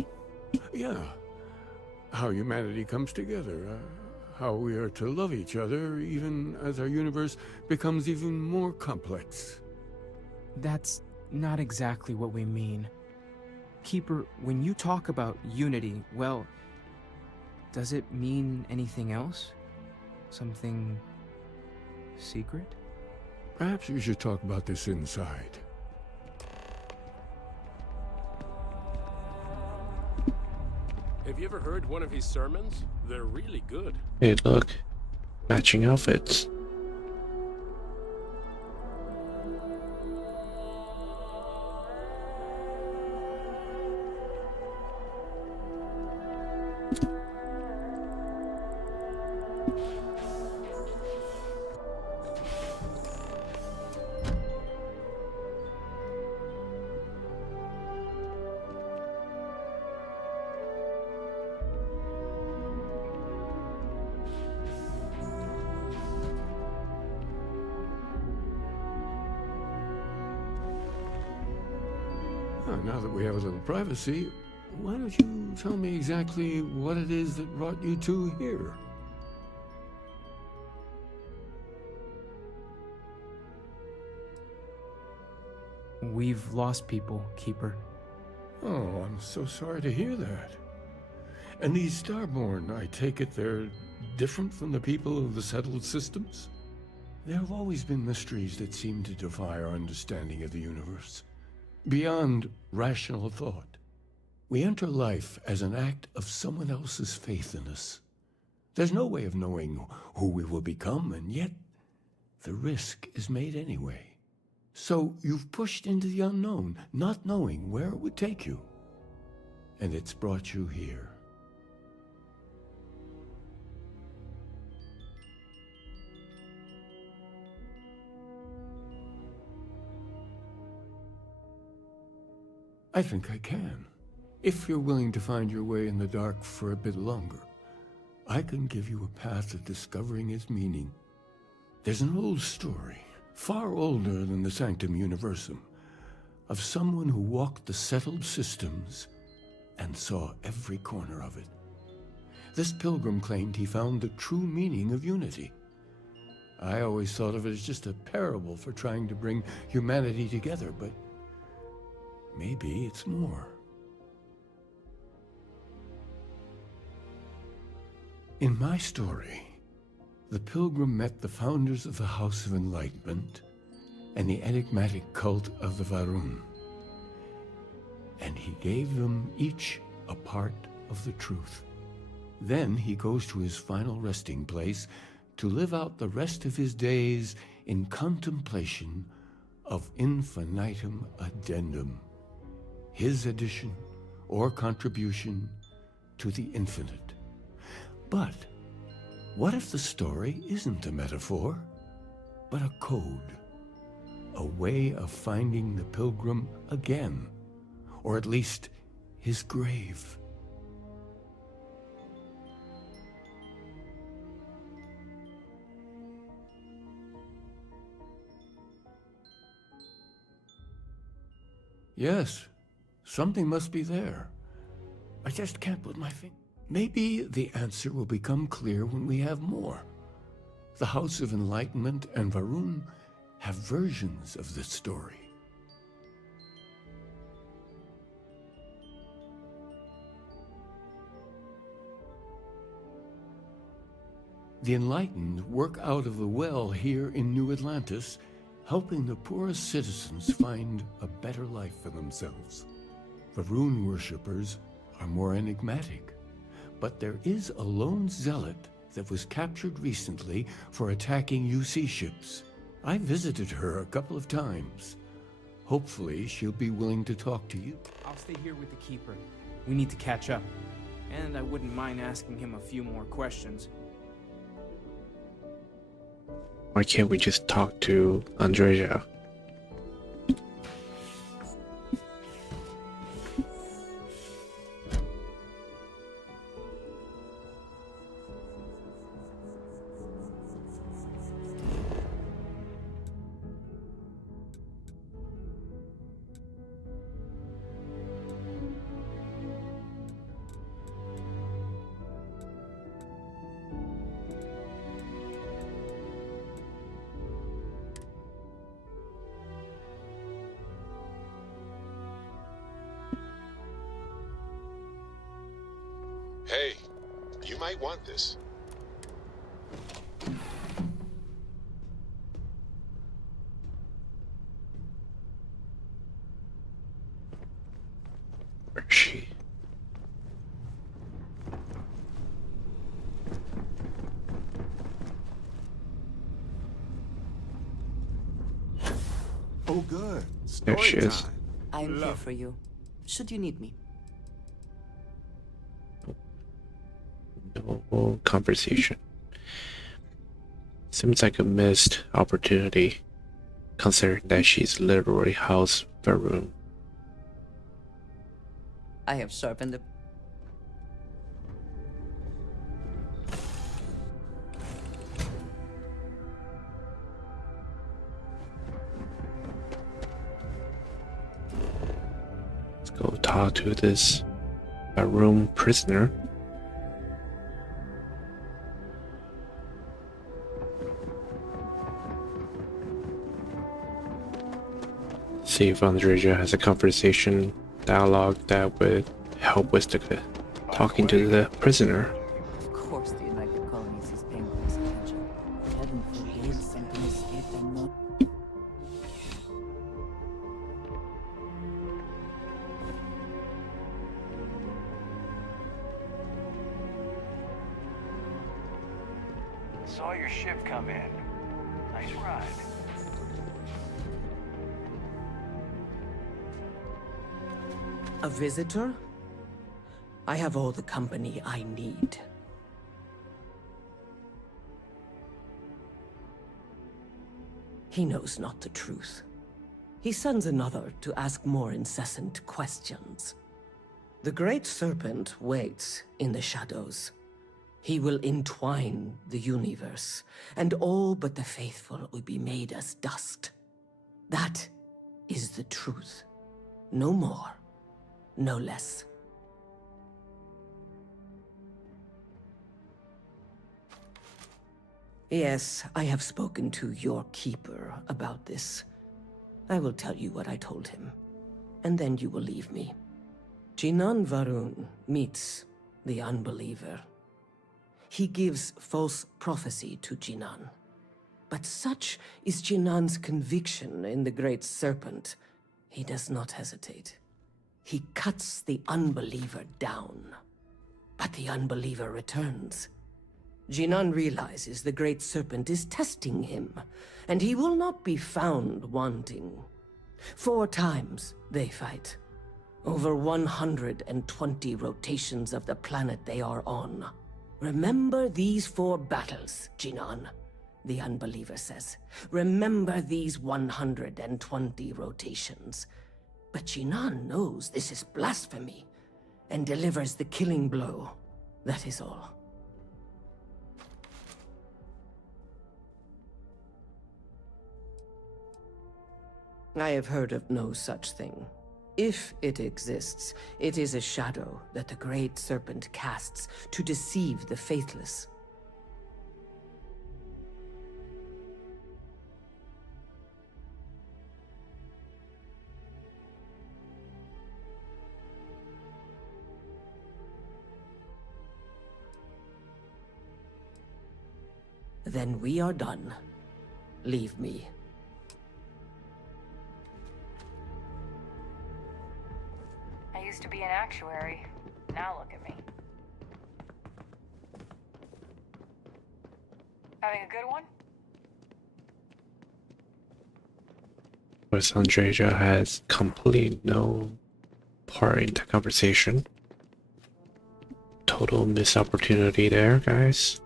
yeah. How humanity comes together. How we are to love each other even as our universe becomes even more complex. That's not exactly what we mean. Keeper, when you talk about unity, well, does it mean anything else? Something secret? Perhaps we should talk about this inside. Have you ever heard one of his sermons? They're really good. Hey, look, matching outfits. Now that we have a little privacy, why don't you tell me exactly what it is that brought you two here? We've lost people, Keeper. Oh, I'm so sorry to hear that. And these Starborn, I take it they're different from the people of the settled systems? There have always been mysteries that seem to defy our understanding of the universe. Beyond rational thought. We enter life as an act of someone else's faith in us. There's no way of knowing who we will become, and yet the risk is made anyway. So you've pushed into the unknown, not knowing where it would take you. And it's brought you here. I think I can. If you're willing to find your way in the dark for a bit longer, I can give you a path to discovering its meaning. There's an old story, far older than the Sanctum Universum, of someone who walked the settled systems and saw every corner of it. This pilgrim claimed he found the true meaning of unity. I always thought of it as just a parable for trying to bring humanity together, but maybe it's more. In my story, the pilgrim met the founders of the House of Enlightenment and the enigmatic cult of the Varun, and he gave them each a part of the truth. Then he goes to his final resting place to live out the rest of his days in contemplation of infinitum addendum, his addition or contribution to the infinite. But what if the story isn't a metaphor, but a code? A way of finding the pilgrim again, or at least his grave. Yes, something must be there. I just can't put my finger. Maybe the answer will become clear when we have more. The House of Enlightenment and Varun have versions of this story. The Enlightened work out of the well here in New Atlantis helping the poorest citizens find a better life for themselves. The rune worshippers are more enigmatic, but there is a lone zealot that was captured recently for attacking UC ships. I visited her a couple of times. Hopefully, she'll be willing to talk to you. I'll stay here with the Keeper. We need to catch up. And I wouldn't mind asking him a few more questions. Why can't we just talk to Andrea? Hey, you might want this. Where is she? Oh, good. There she is. I'm here for you, should you need me. No conversation. Seems like a missed opportunity, considering that she's literally house Varun. I have sharpened the... Let's go talk to this Varun prisoner. See if Andrea has a conversation dialogue that would help with the talking to the prisoner. Of course the United Colonies is paying close attention. Heaven forbid something escaped them not... Saw your ship come in. Nice ride. A visitor? I have all the company I need. He knows not the truth. He sends another to ask more incessant questions. The Great Serpent waits in the shadows. He will entwine the universe, and all but the faithful will be made as dust. That is the truth. No more. No less. Yes, I have spoken to your keeper about this. I will tell you what I told him, and then you will leave me. Jinan Varun meets the unbeliever. He gives false prophecy to Jinan. But such is Jinan's conviction in the Great Serpent, he does not hesitate. He cuts the unbeliever down, but the unbeliever returns. Jinan realizes the Great Serpent is testing him, and he will not be found wanting. 4 times they fight, over 120 rotations of the planet they are on. Remember these 4 battles, Jinan, the unbeliever says. Remember these 120 rotations. But Jinan knows this is blasphemy, and delivers the killing blow. That is all. I have heard of no such thing. If it exists, it is a shadow that the Great Serpent casts to deceive the faithless. Then we are done. Leave me. February. Now look at me. Having a good one? But Andreja has completely no part in the conversation. Total missed opportunity there, guys.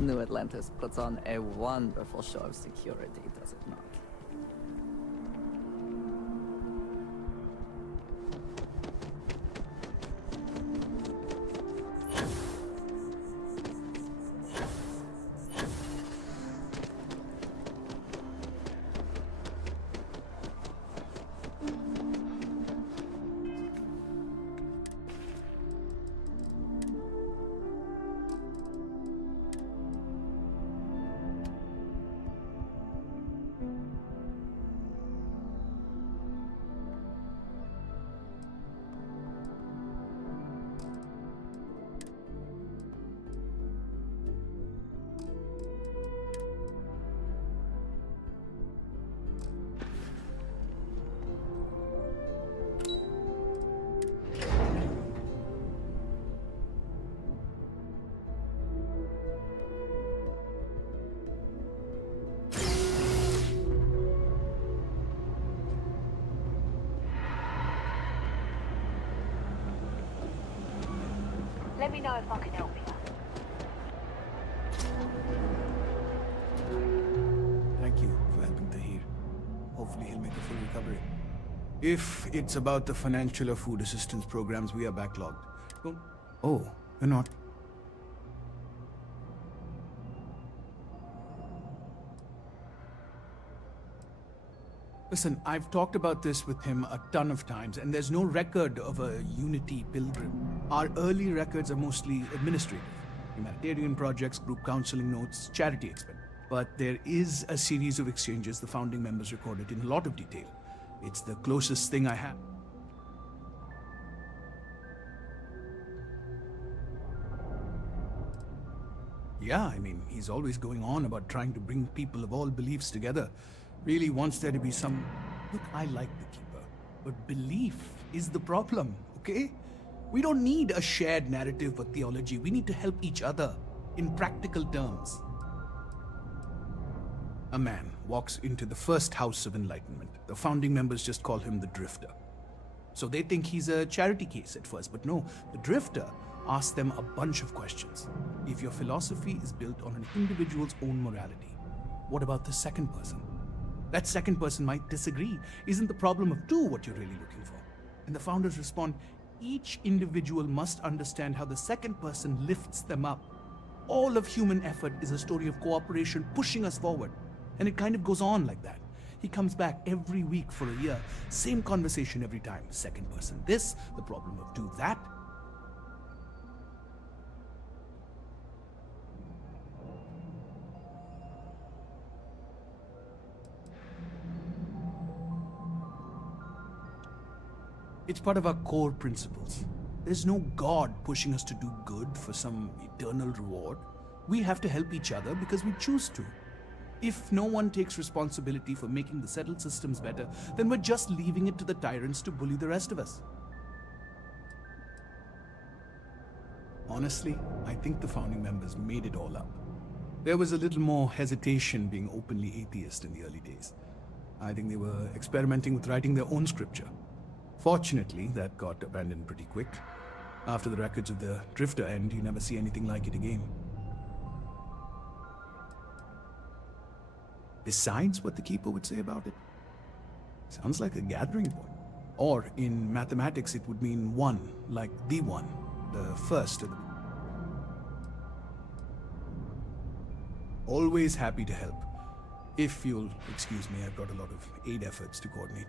New Atlantis puts on a wonderful show of security, does it not? Let me know if I can help you. Thank you for helping Tahir. Hopefully he'll make a full recovery. If it's about the financial or food assistance programs, we are backlogged. Don't... Oh, you're not. Listen, I've talked about this with him a ton of times, and there's no record of a Unity pilgrim. Our early records are mostly administrative. Humanitarian projects, group counseling notes, charity expense. But there is a series of exchanges the founding members recorded in a lot of detail. It's the closest thing I have. Yeah, I mean, he's always going on about trying to bring people of all beliefs together. Really wants there to be some... Look, I like the Keeper, but belief is the problem, okay? We don't need a shared narrative or theology. We need to help each other in practical terms. A man walks into the first house of enlightenment. The founding members just call him the Drifter. So they think he's a charity case at first, but no, the Drifter asks them a bunch of questions. If your philosophy is built on an individual's own morality, what about the second person? That second person might disagree. Isn't the problem of two what you're really looking for? And the founders respond, each individual must understand how the second person lifts them up. All of human effort is a story of cooperation pushing us forward. And it kind of goes on like that. He comes back every week for a year. Same conversation every time. Second person this, the problem of two that. It's part of our core principles. There's no God pushing us to do good for some eternal reward. We have to help each other because we choose to. If no one takes responsibility for making the settled systems better, then we're just leaving it to the tyrants to bully the rest of us. Honestly, I think the founding members made it all up. There was a little more hesitation being openly atheist in the early days. I think they were experimenting with writing their own scripture. Fortunately, that got abandoned pretty quick. After the records of the Drifter end, you never see anything like it again. Besides what the Keeper would say about it, sounds like a gathering point. Or in mathematics, it would mean one, like the one, the first of the... Always happy to help. If you'll excuse me, I've got a lot of aid efforts to coordinate.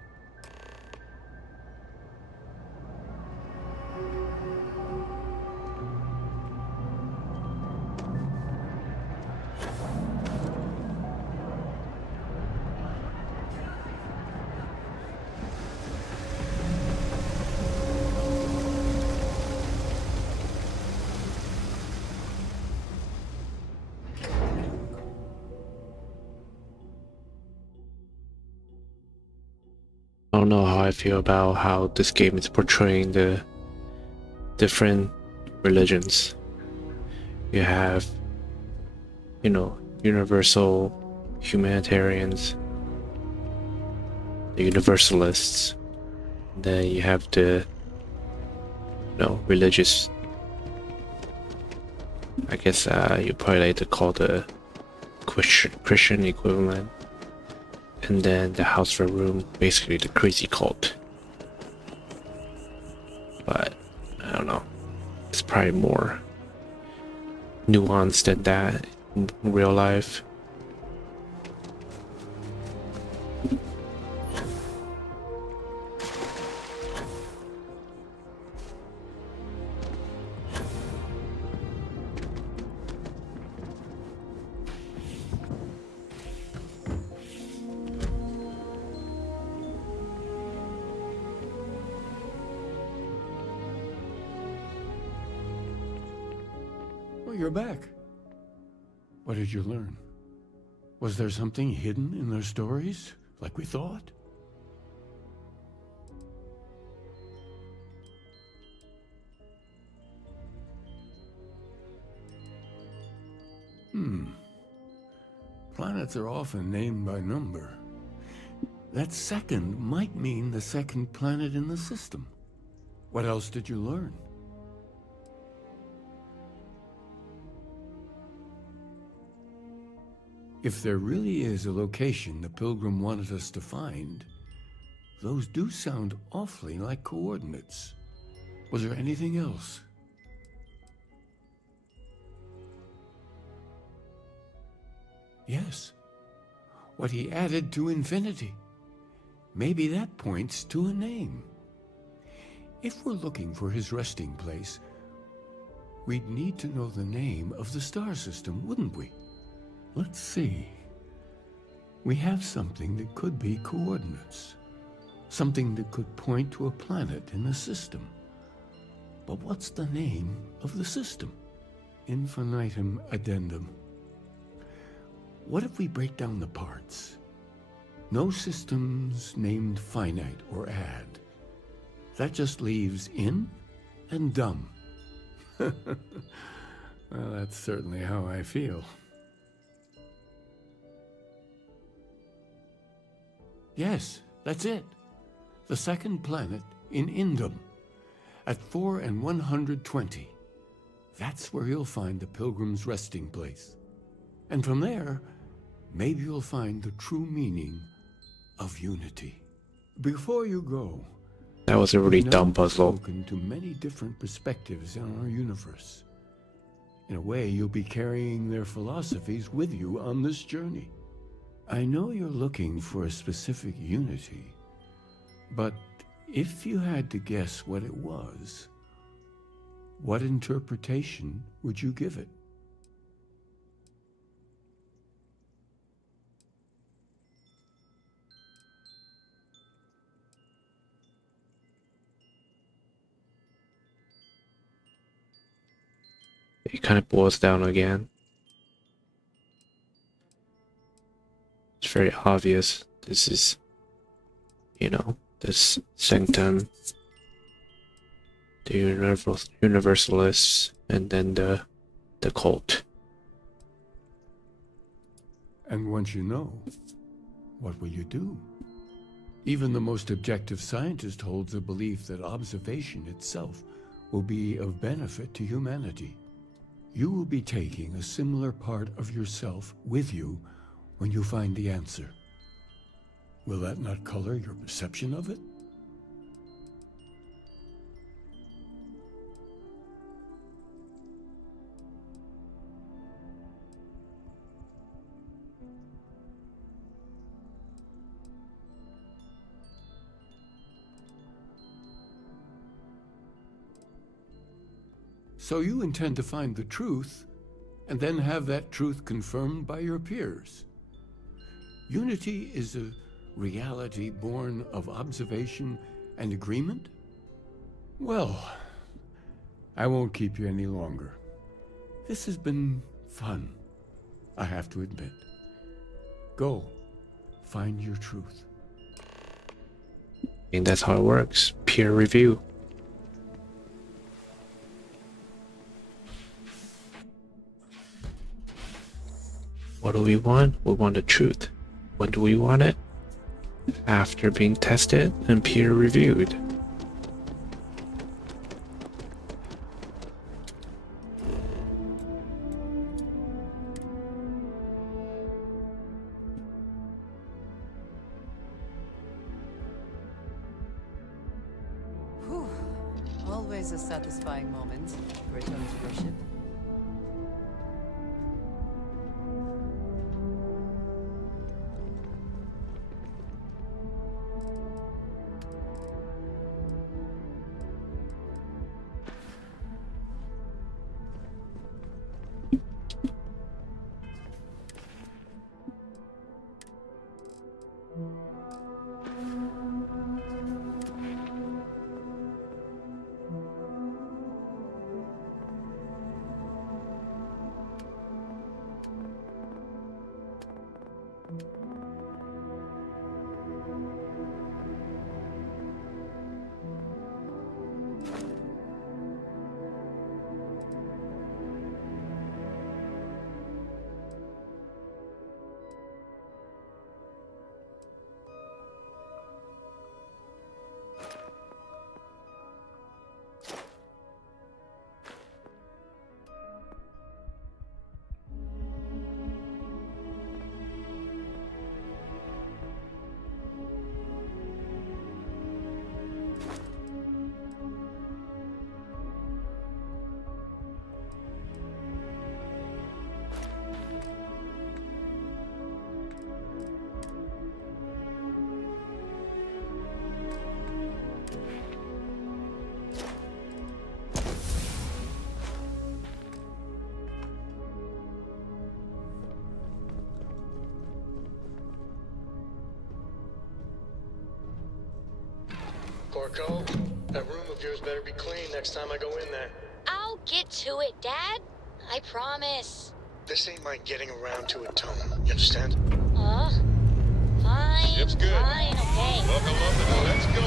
I don't know how I feel about how this game is portraying the different religions. You have, you know, universal humanitarians, the universalists, then you have the, you know, religious, I guess you probably like to call the Christian equivalent, and then the House of Room, basically the crazy cult. But I don't know, it's probably more nuanced than that in real life. Well, you're back. What did you learn? Was there something hidden in their stories, like we thought? Planets are often named by number. That second might mean the second planet in the system. What else did you learn? If there really is a location the Pilgrim wanted us to find, those do sound awfully like coordinates. Was there anything else? Yes. What he added to infinity. Maybe that points to a name. If we're looking for his resting place, we'd need to know the name of the star system, wouldn't we? Let's see. We have something that could be coordinates. Something that could point to a planet in the system. But what's the name of the system? Infinitum addendum. What if we break down the parts? No systems named finite or add. That just leaves in and dumb. Well, that's certainly how I feel. Yes, that's it. The second planet in Indum, at 4 and 120. That's where you'll find the Pilgrim's resting place. And from there, maybe you'll find the true meaning of unity. Before you go, that was a really dumb puzzle. Spoken to many different perspectives in our universe. In a way, you'll be carrying their philosophies with you on this journey. I know you're looking for a specific unity, but if you had to guess what it was, what interpretation would you give it? It kind of boils down again. It's very obvious. This is, you know, this sanctum, the universalists, and then the cult. And once you know, what will you do? Even the most objective scientist holds a belief that observation itself will be of benefit to humanity. You will be taking a similar part of yourself with you when you find the answer. Will that not color your perception of it? So you intend to find the truth, and then have that truth confirmed by your peers. Unity is a reality born of observation and agreement? Well, I won't keep you any longer. This has been fun, I have to admit. Go, find your truth. think that's how it works. Peer review. What do we want? We want the truth. When do we want it? After being tested and peer reviewed. Whew. Always a satisfying moment to return to your ship. Porco, that room of yours better be clean next time I go in there. I'll get to it, Dad. I promise. This ain't my getting around to it, Tone. You understand? Fine. Ship's good. Fine, okay. Buckle up and let's go.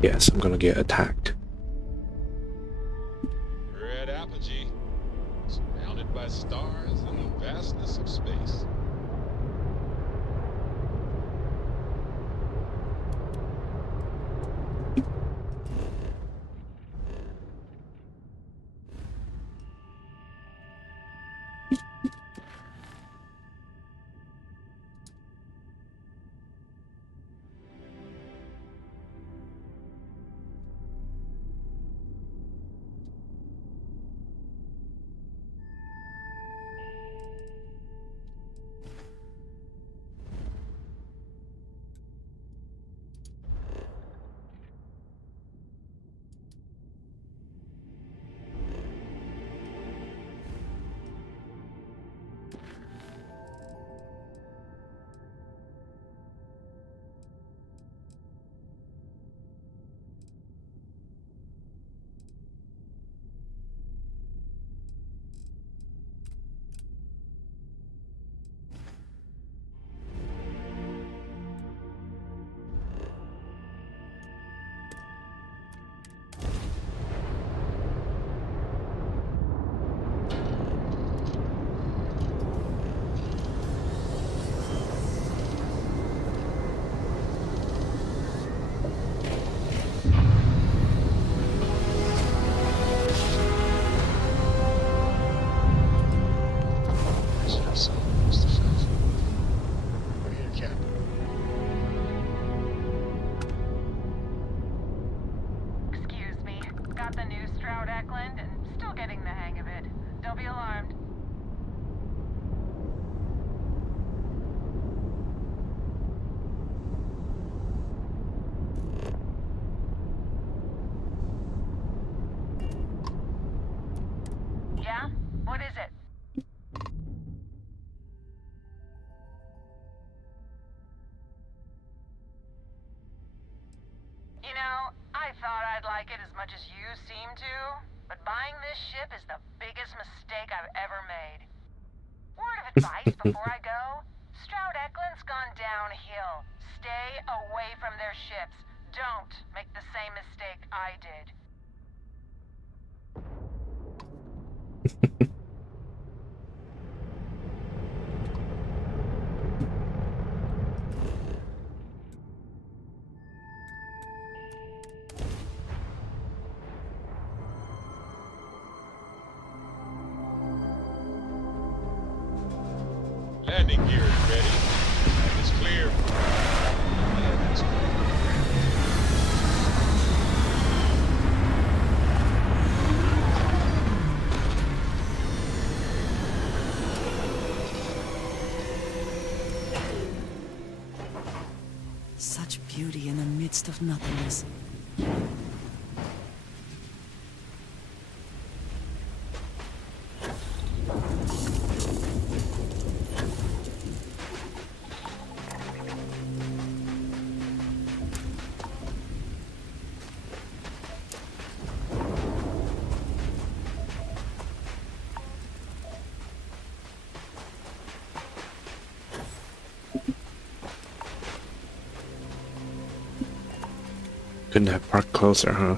Yes, I'm gonna get attacked. Red apogee, surrounded by stars and the vastness of space. Excuse me. Got the new Stroud Eklund and still getting the hang of it. Don't be alarmed. Yeah? What is it? You know, I thought I'd like it as much as you seem to. but buying this ship is the biggest mistake I've ever made. Word of advice before I go, Stroud Eklund's gone downhill. Stay away from their ships. Don't make the same mistake I did. Landing gear is ready. It's clear. Yeah, it's clear. Such beauty in the midst of nothingness. Couldn't have parked closer, huh?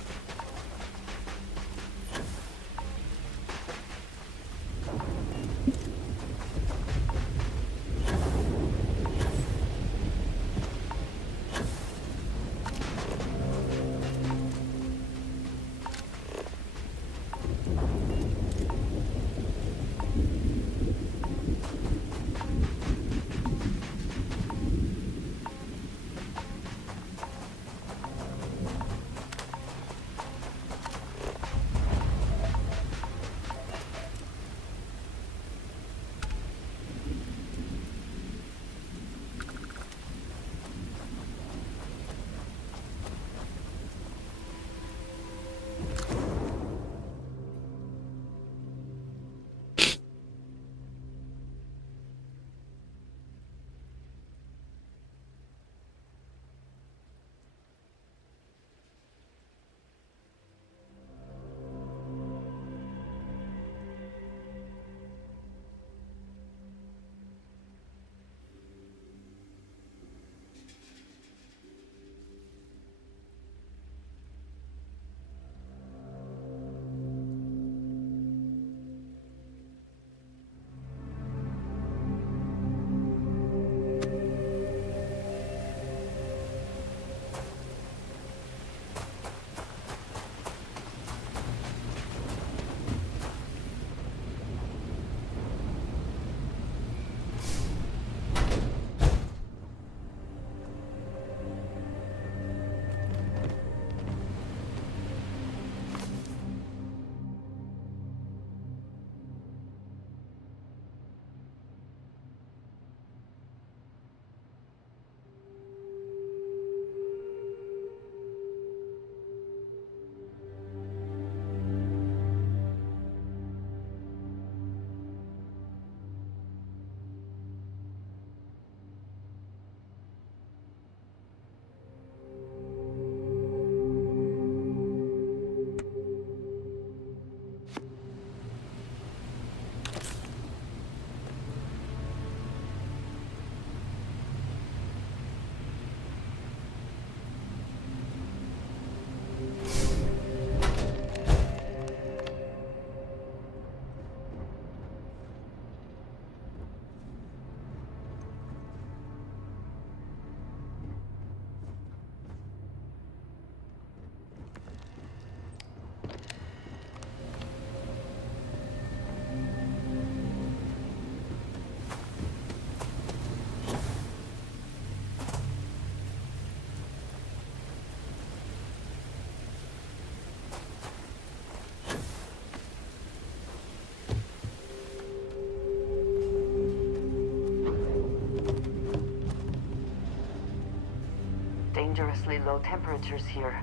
Dangerously low temperatures here.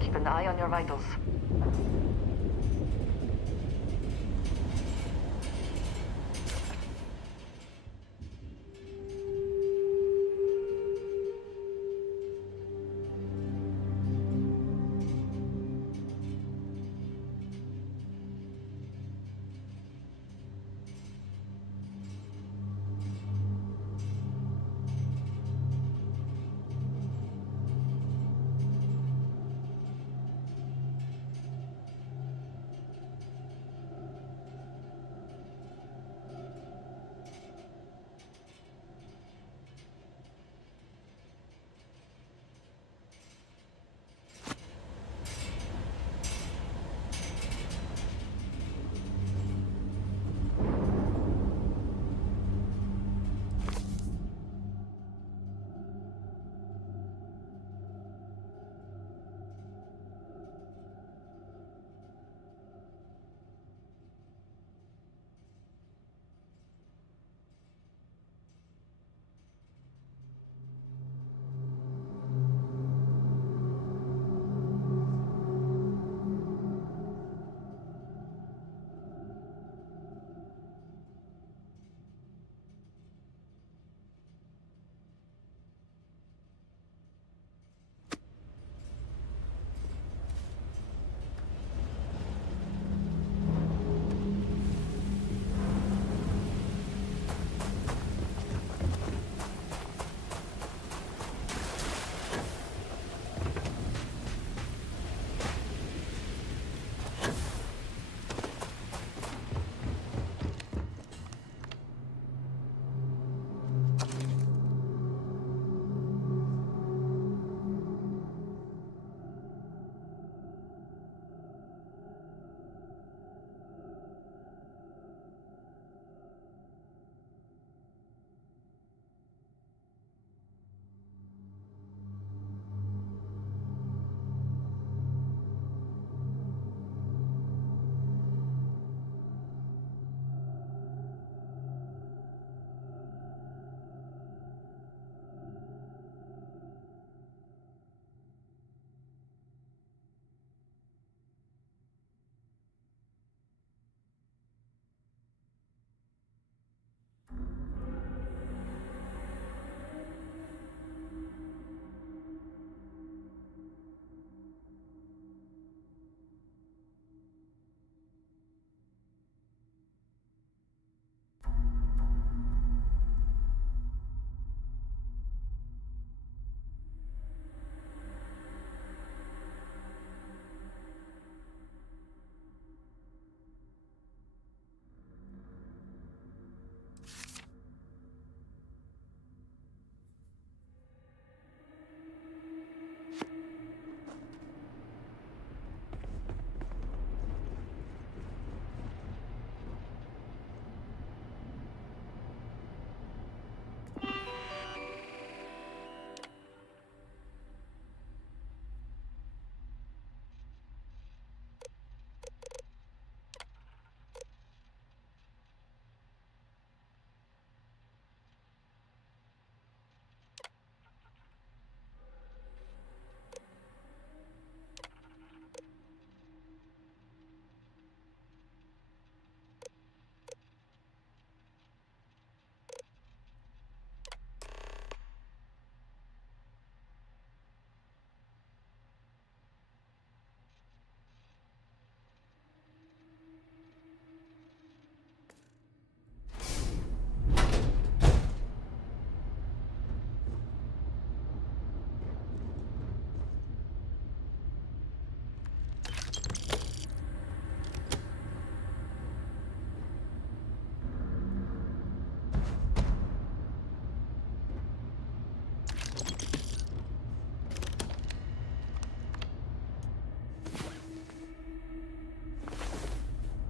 Keep an eye on your vitals.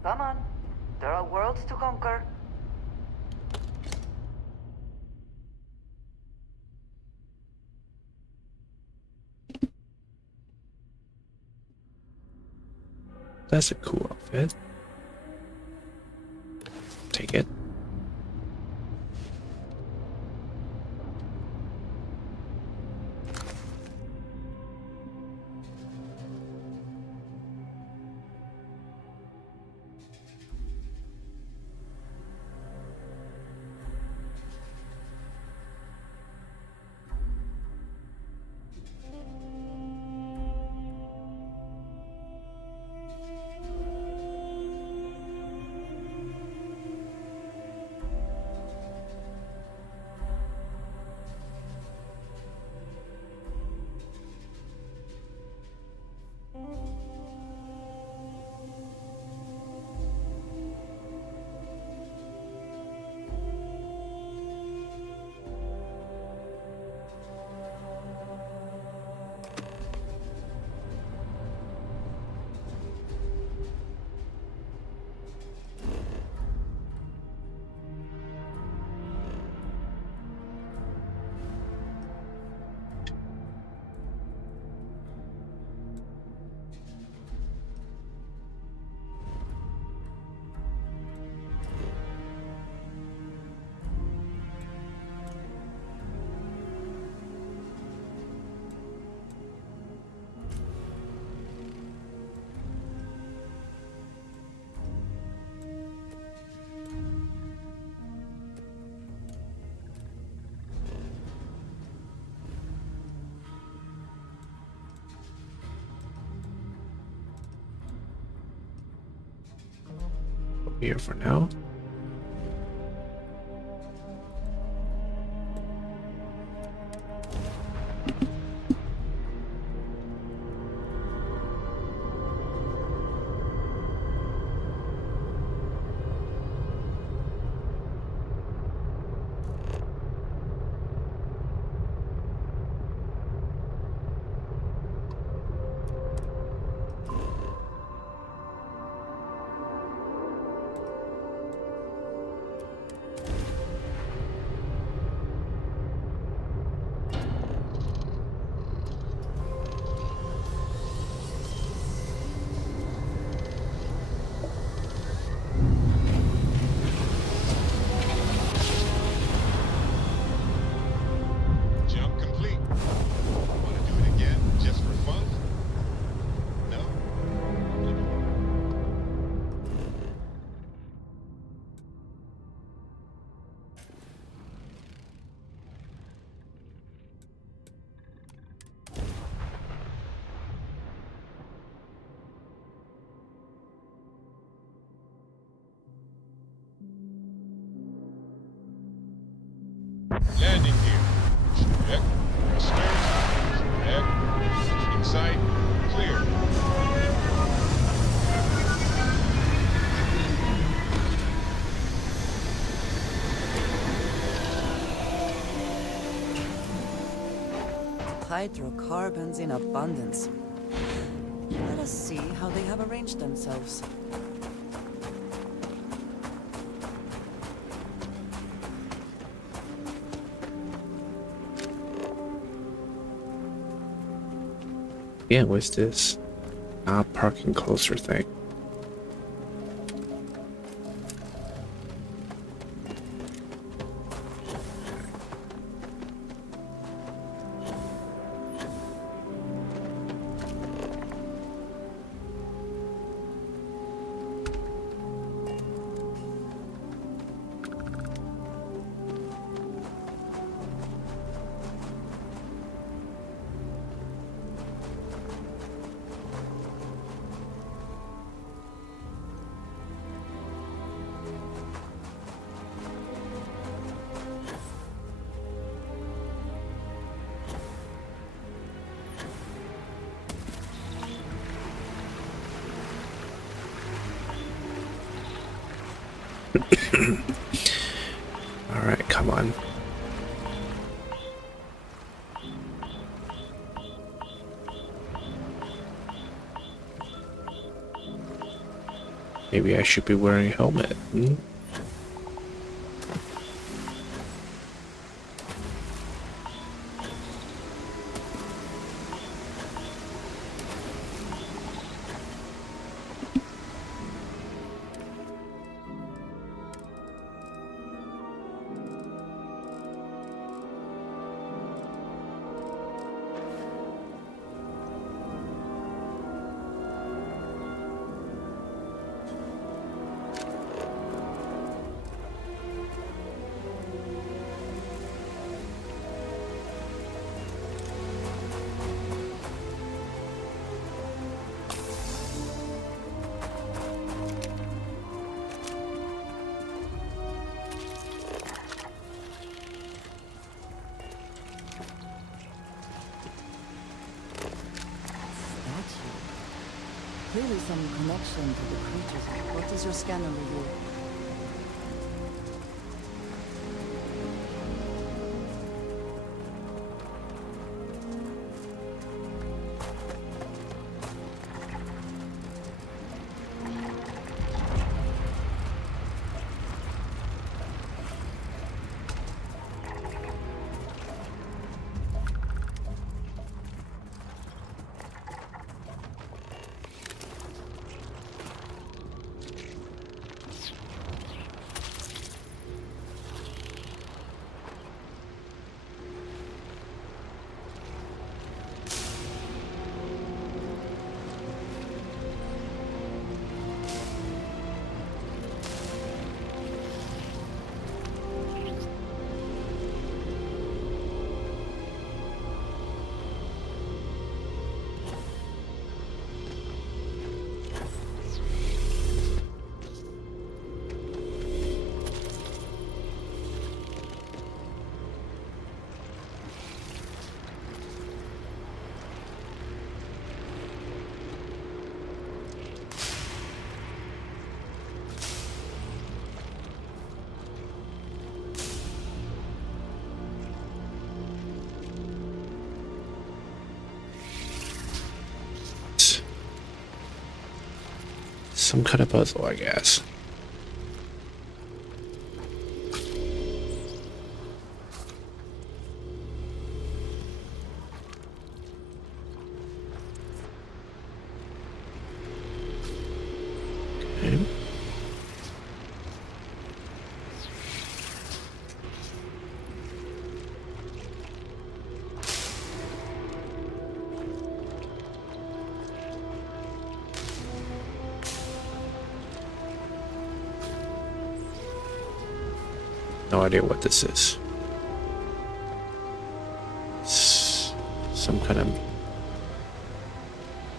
Come on. There are worlds to conquer. That's a cool outfit. Take it. Here for now. Jump complete. Want to do it again, just for fun? No? Landing gear. Check. Thrusters. Check. Inside. Clear. Hydrocarbons in abundance. Let us see how they have arranged themselves. Yeah, what's this? Parking closer thing. Alright, come on. Maybe I should be wearing a helmet. Hmm? Clearly some connection to the creatures. What does your scanner reveal? Some kind of puzzle, I guess. Okay. No idea what this is. Some kind of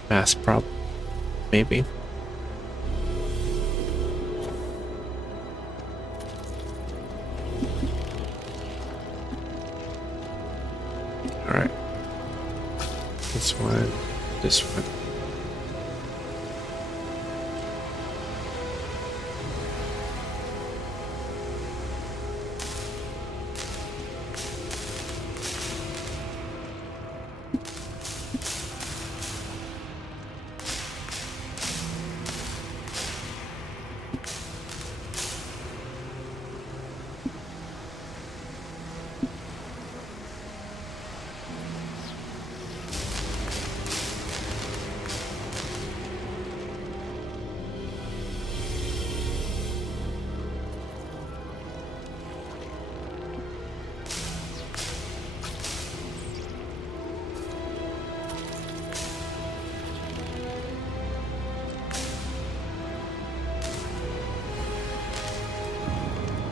mass problem, maybe. All right. This one. This one.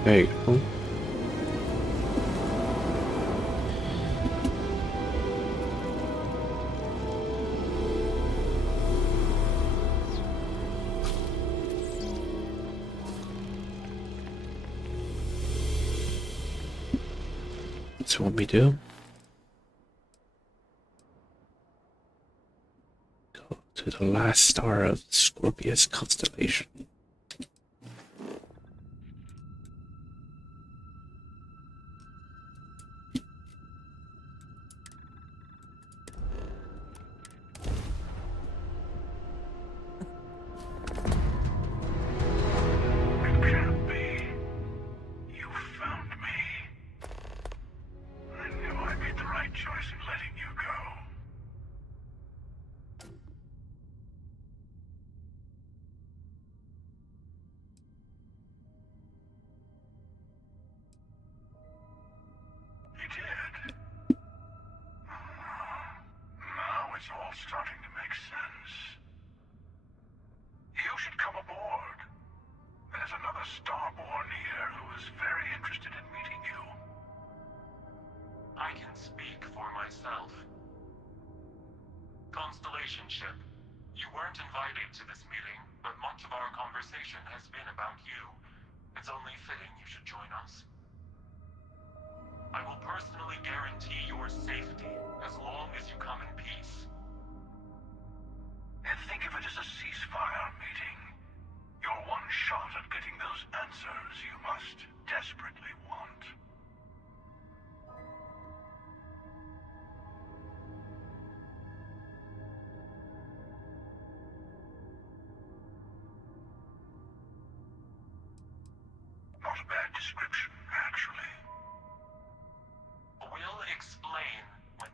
There you go. That's what we do. Go to the last star of the Scorpius constellation. a Starborn here who is very interested in meeting you. I can speak for myself. Constellation ship, you weren't invited to this meeting, but much of our conversation has been about you. It's only fitting you should join us. I will personally guarantee your safety as long as you come in peace. And think of it as a ceasefire meeting. Your one shot at getting those answers you must desperately want. Not a bad description, actually. We'll explain when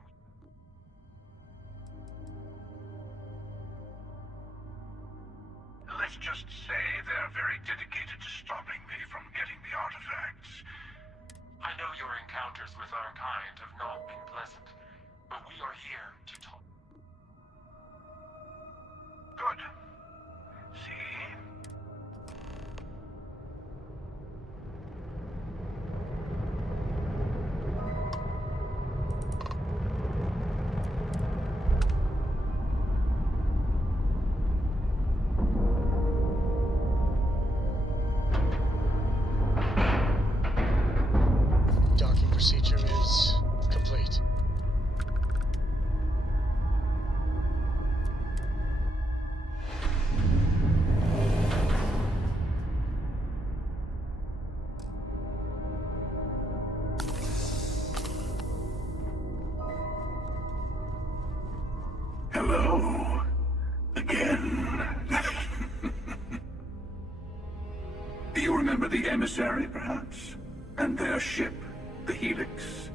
Let's just say they're very dedicated to stopping me from getting the artifacts. I know your encounters with our kind have not been pleasant, but we are here to talk. Good. See? Docking procedure is complete. Hello. Again. Do you remember the emissary, perhaps? And their ship, the Helix?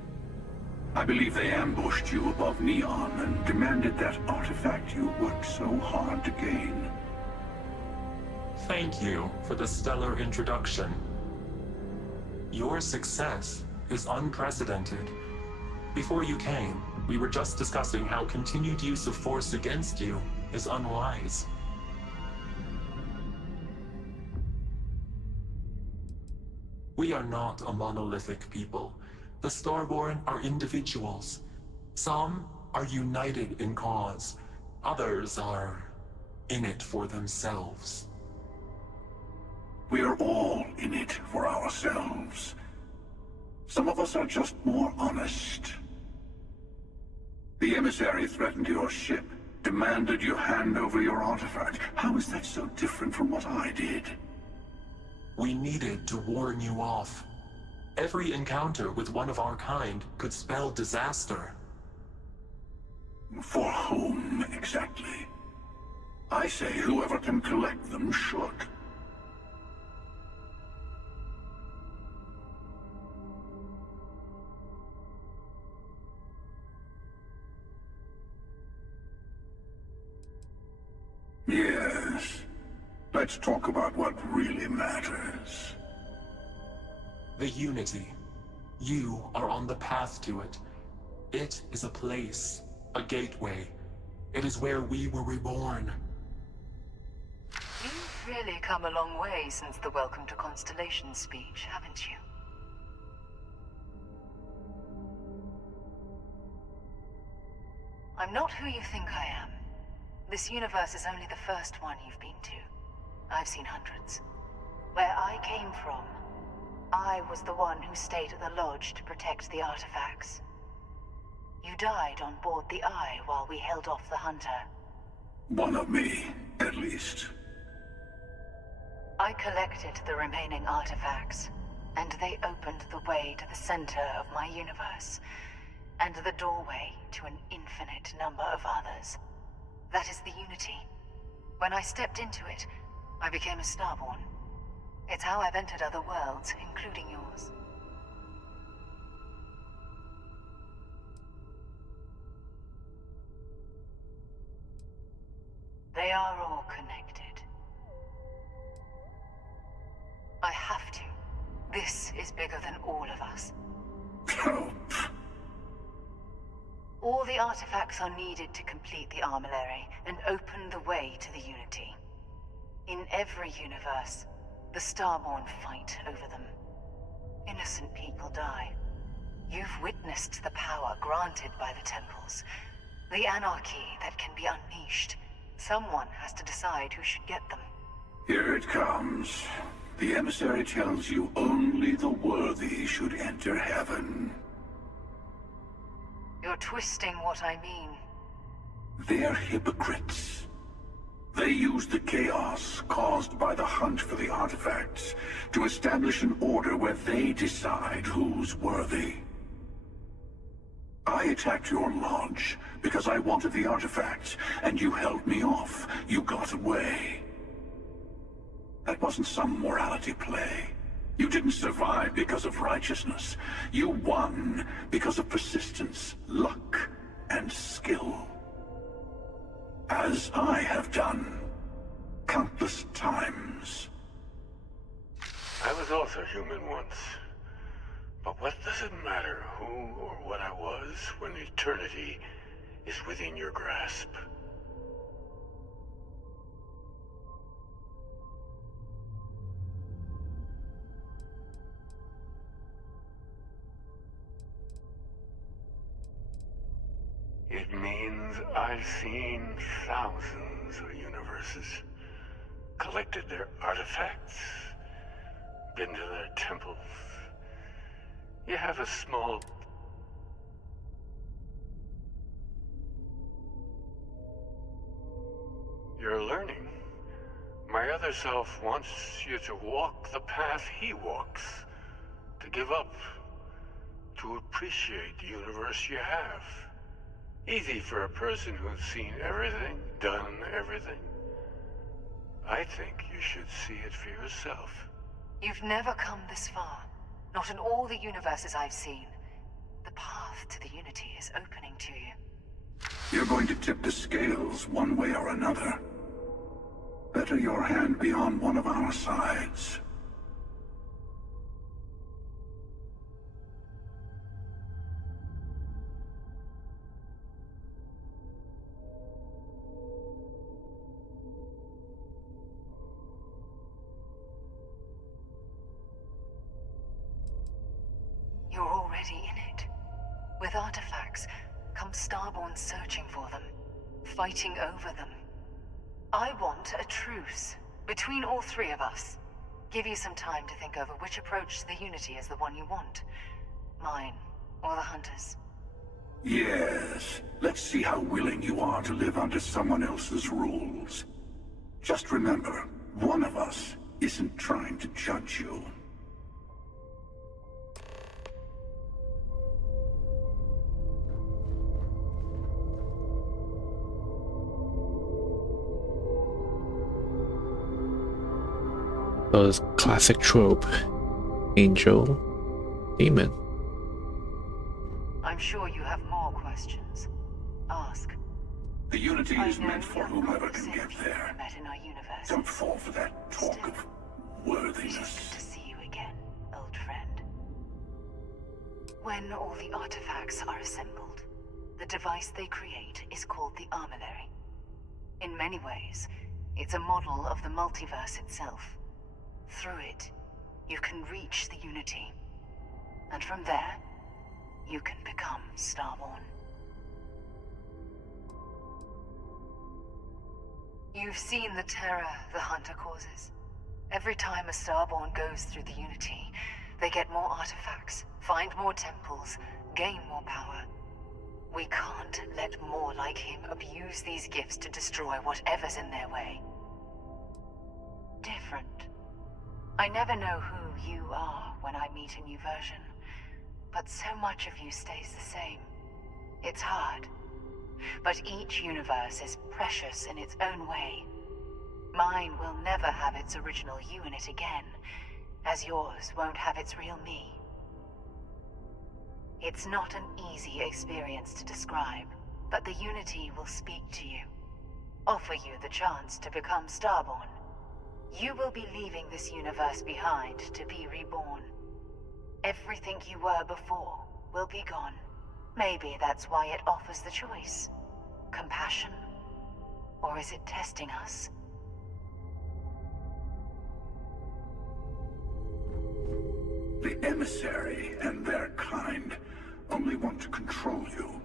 I believe they ambushed you above Neon and demanded that artifact you worked so hard to gain. Thank you for the stellar introduction. Your success is unprecedented. Before you came, we were just discussing how continued use of force against you is unwise. We are not a monolithic people. The Starborn are individuals. Some are united in cause. Others are in it for themselves. We are all in it for ourselves. Some of us are just more honest. The emissary threatened your ship, demanded you hand over your artifact. How is that so different from what I did? We needed to warn you off. Every encounter with one of our kind could spell disaster. For whom, exactly? I say whoever can collect them should. Yes. Let's talk about what really matters. The Unity. You are on the path to it. It is a place, a gateway. It is where we were reborn. You've really come a long way since the Welcome to Constellation speech, haven't you? I'm not who you think I am. This universe is only the first one you've been to. I've seen hundreds. Where I came from, I was the one who stayed at the lodge to protect the artifacts. You died on board the Eye while we held off the Hunter. One of me, at least. I collected the remaining artifacts, and they opened the way to the center of my universe, and the doorway to an infinite number of others. That is the Unity. When I stepped into it, I became a Starborn. It's how I've entered other worlds, including yours. They are all connected. I have to. This is bigger than all of us. All the artifacts are needed to complete the armillary and open the way to the Unity. In every universe, The Starborn fight over them. Innocent people die. You've witnessed the power granted by the temples. The anarchy that can be unleashed. Someone has to decide who should get them. Here it comes. The emissary tells you only the worthy should enter heaven. You're twisting what I mean. They're hypocrites. They use the chaos caused by the hunt for the artifacts to establish an order where they decide who's worthy. I attacked your lodge because I wanted the artifacts, and you held me off. You got away. That wasn't some morality play. You didn't survive because of righteousness. You won because of persistence, luck, and skill. As I have done, countless times. I was also human once. But what does it matter who or what I was when eternity is within your grasp? It means I've seen thousands of universes, collected their artifacts, been to their temples. You have a small... You're learning. My other self wants you to walk the path he walks, to give up, to appreciate the universe you have. Easy for a person who's seen everything, done everything. I think you should see it for yourself. You've never come this far. Not in all the universes I've seen. The path to the Unity is opening to you. You're going to tip the scales one way or another. Better your hand be on one of our sides. You're already in it. With artifacts, come Starborn searching for them, fighting over them. I want a truce between all three of us. Give you some time to think over which approach to the Unity is the one you want. Mine, or the Hunters. Yes. Let's see how willing you are to live under someone else's rules. Just remember, one of us isn't trying to judge you. Those classic trope. Angel, demon. I'm sure you have more questions. Ask. The Unity is meant for whomever can get there. Met in our universe. Don't fall for that talk of worthiness. Good to see you again, old friend. When all the artifacts are assembled, the device they create is called the Armillary. In many ways, it's a model of the multiverse itself. Through it, you can reach the Unity. And from there, you can become Starborn. You've seen the terror the Hunter causes. Every time a Starborn goes through the Unity, they get more artifacts, find more temples, gain more power. We can't let more like him abuse these gifts to destroy whatever's in their way. Different. I never know who you are when I meet a new version, but so much of you stays the same. It's hard, but each universe is precious in its own way. Mine will never have its original you in it again, as yours won't have its real me. It's not an easy experience to describe, but the Unity will speak to you, offer you the chance to become Starborn. You will be leaving this universe behind to be reborn. Everything you were before will be gone. Maybe that's why it offers the choice. Compassion? Or is it testing us? emissary and their kind only want to control you.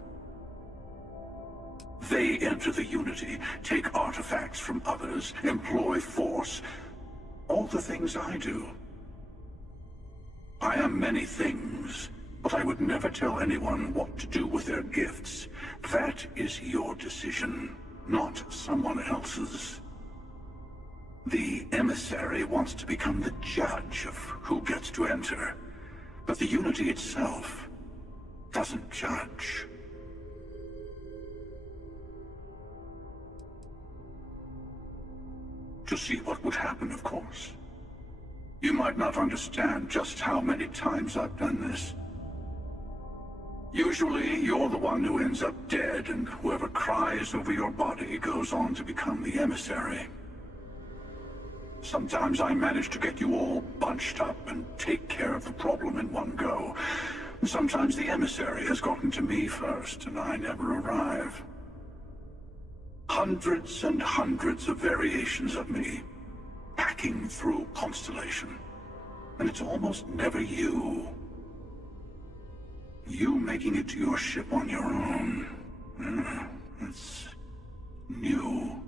They enter the Unity, take artifacts from others, employ force. All the things I do. I am many things, but I would never tell anyone what to do with their gifts. That is your decision, not someone else's. The emissary wants to become the judge of who gets to enter, but the Unity itself doesn't judge. To see what would happen, of course. You might not understand just how many times I've done this. Usually, you're the one who ends up dead, and whoever cries over your body goes on to become the emissary. Sometimes I manage to get you all bunched up and take care of the problem in one go. Sometimes the emissary has gotten to me first, and I never arrive. Hundreds and hundreds of variations of me, hacking through Constellation. And it's almost never you. You making it to your ship on your own. It's new.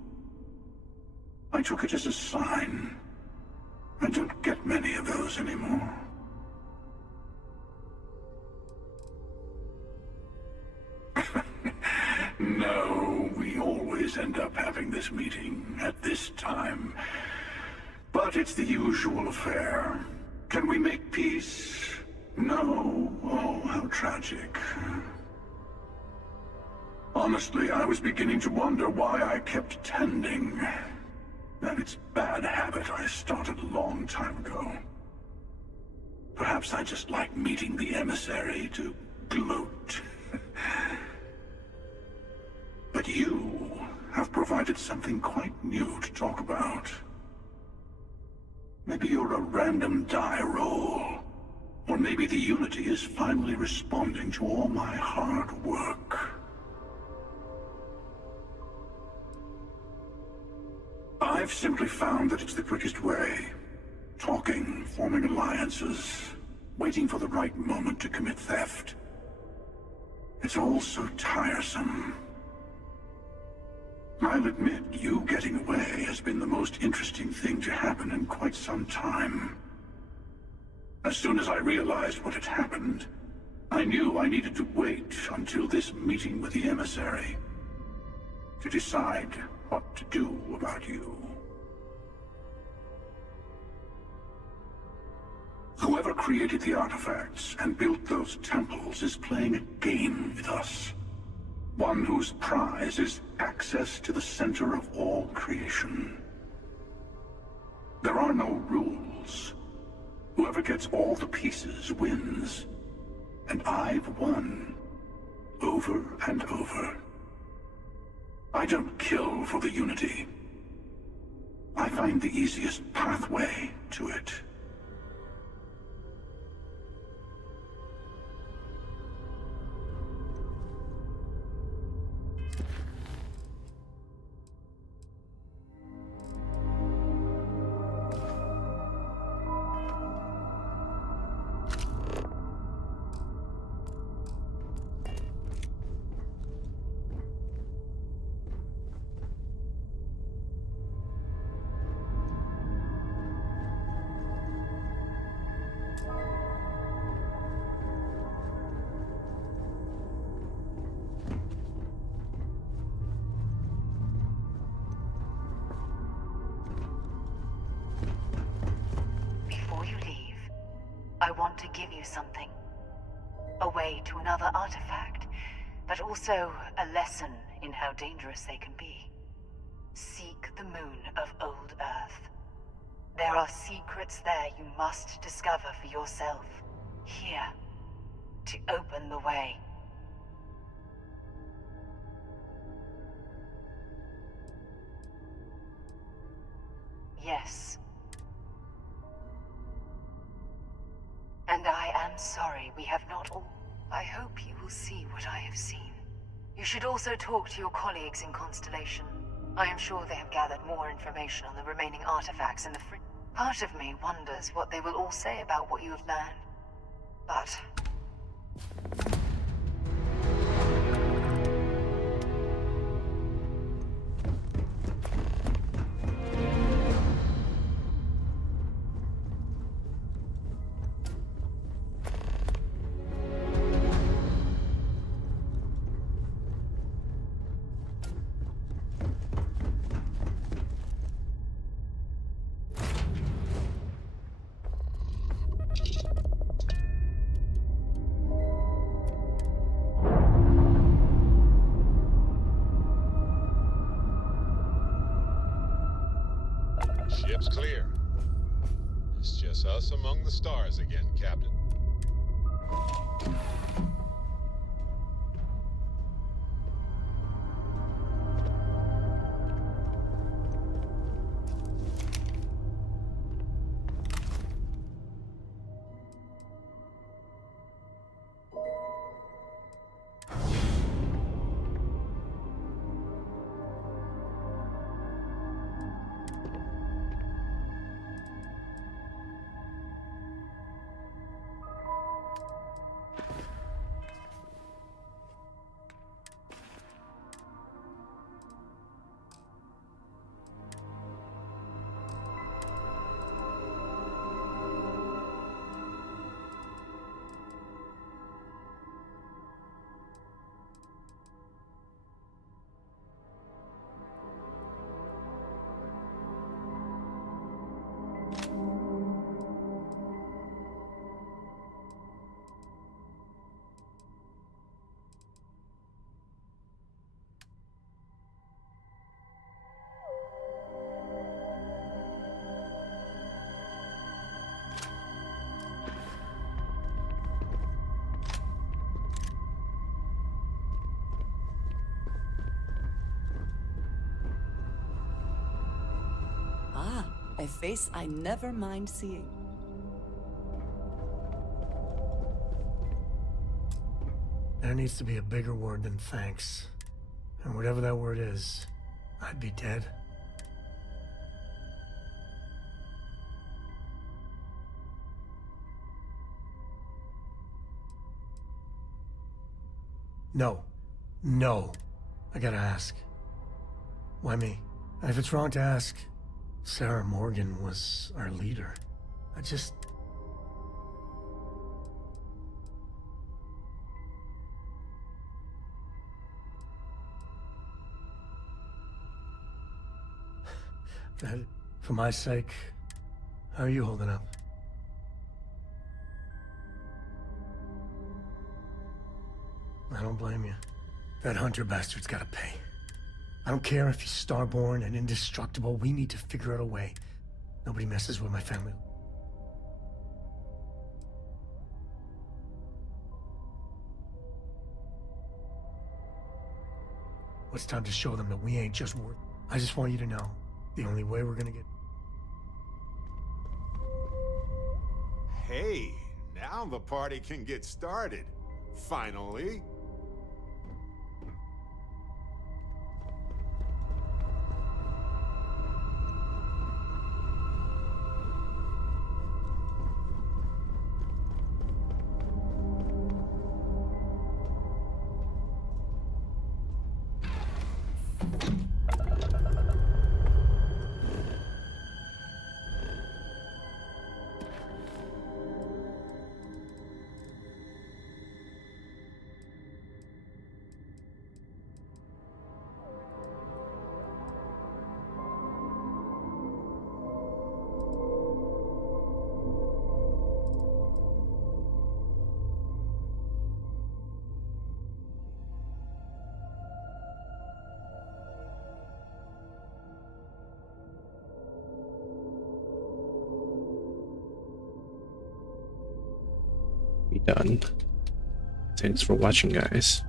I took it as a sign. I don't get many of those anymore. No, we always end up having this meeting at this time. But it's the usual affair. Can we make peace? No. Oh, how tragic. Honestly, I was beginning to wonder why I kept attending. And it's a bad habit I started a long time ago. Perhaps I just like meeting the emissary to gloat. But you have provided something quite new to talk about. Maybe you're a random die roll. Or maybe the Unity is finally responding to all my hard work. I've simply found that it's the quickest way. Talking, forming alliances, waiting for the right moment to commit theft. It's all so tiresome. I'll admit, you getting away has been the most interesting thing to happen in quite some time. As soon as I realized what had happened, I knew I needed to wait until this meeting with the emissary to decide what to do about you. Whoever created the artifacts and built those temples is playing a game with us. One whose prize is access to the center of all creation. There are no rules. Whoever gets all the pieces wins. And I've won. Over and over. I don't kill for the Unity. I find the easiest pathway to it. I want to give you something. A way to another artifact, but also a lesson in how dangerous they can be. Seek the moon of Old Earth. There are secrets there you must discover for yourself. Here, to open the way. Yes. And I am sorry we have not all. I hope you will see what I have seen. You should also talk to your colleagues in Constellation. I am sure they have gathered more information on the remaining artifacts in the Part of me wonders what they will all say about what you have learned. But Ship's clear. It's just us among the stars again, Captain. Ah, a face I never mind seeing. There needs to be a bigger word than thanks. And whatever that word is, I'd be dead. No. No. I gotta ask. Why me? And if it's wrong to ask, Sarah Morgan was our leader. I just... For my sake, how are you holding up? I don't blame you. That Hunter bastard's gotta pay. I don't care if he's starborn and indestructible. We need to figure out a way. Nobody messes with my family. It's time to show them that we ain't just work. I just want you to know, the only way we're gonna get... Hey, now the party can get started. Finally. Be done. Thanks for watching, guys.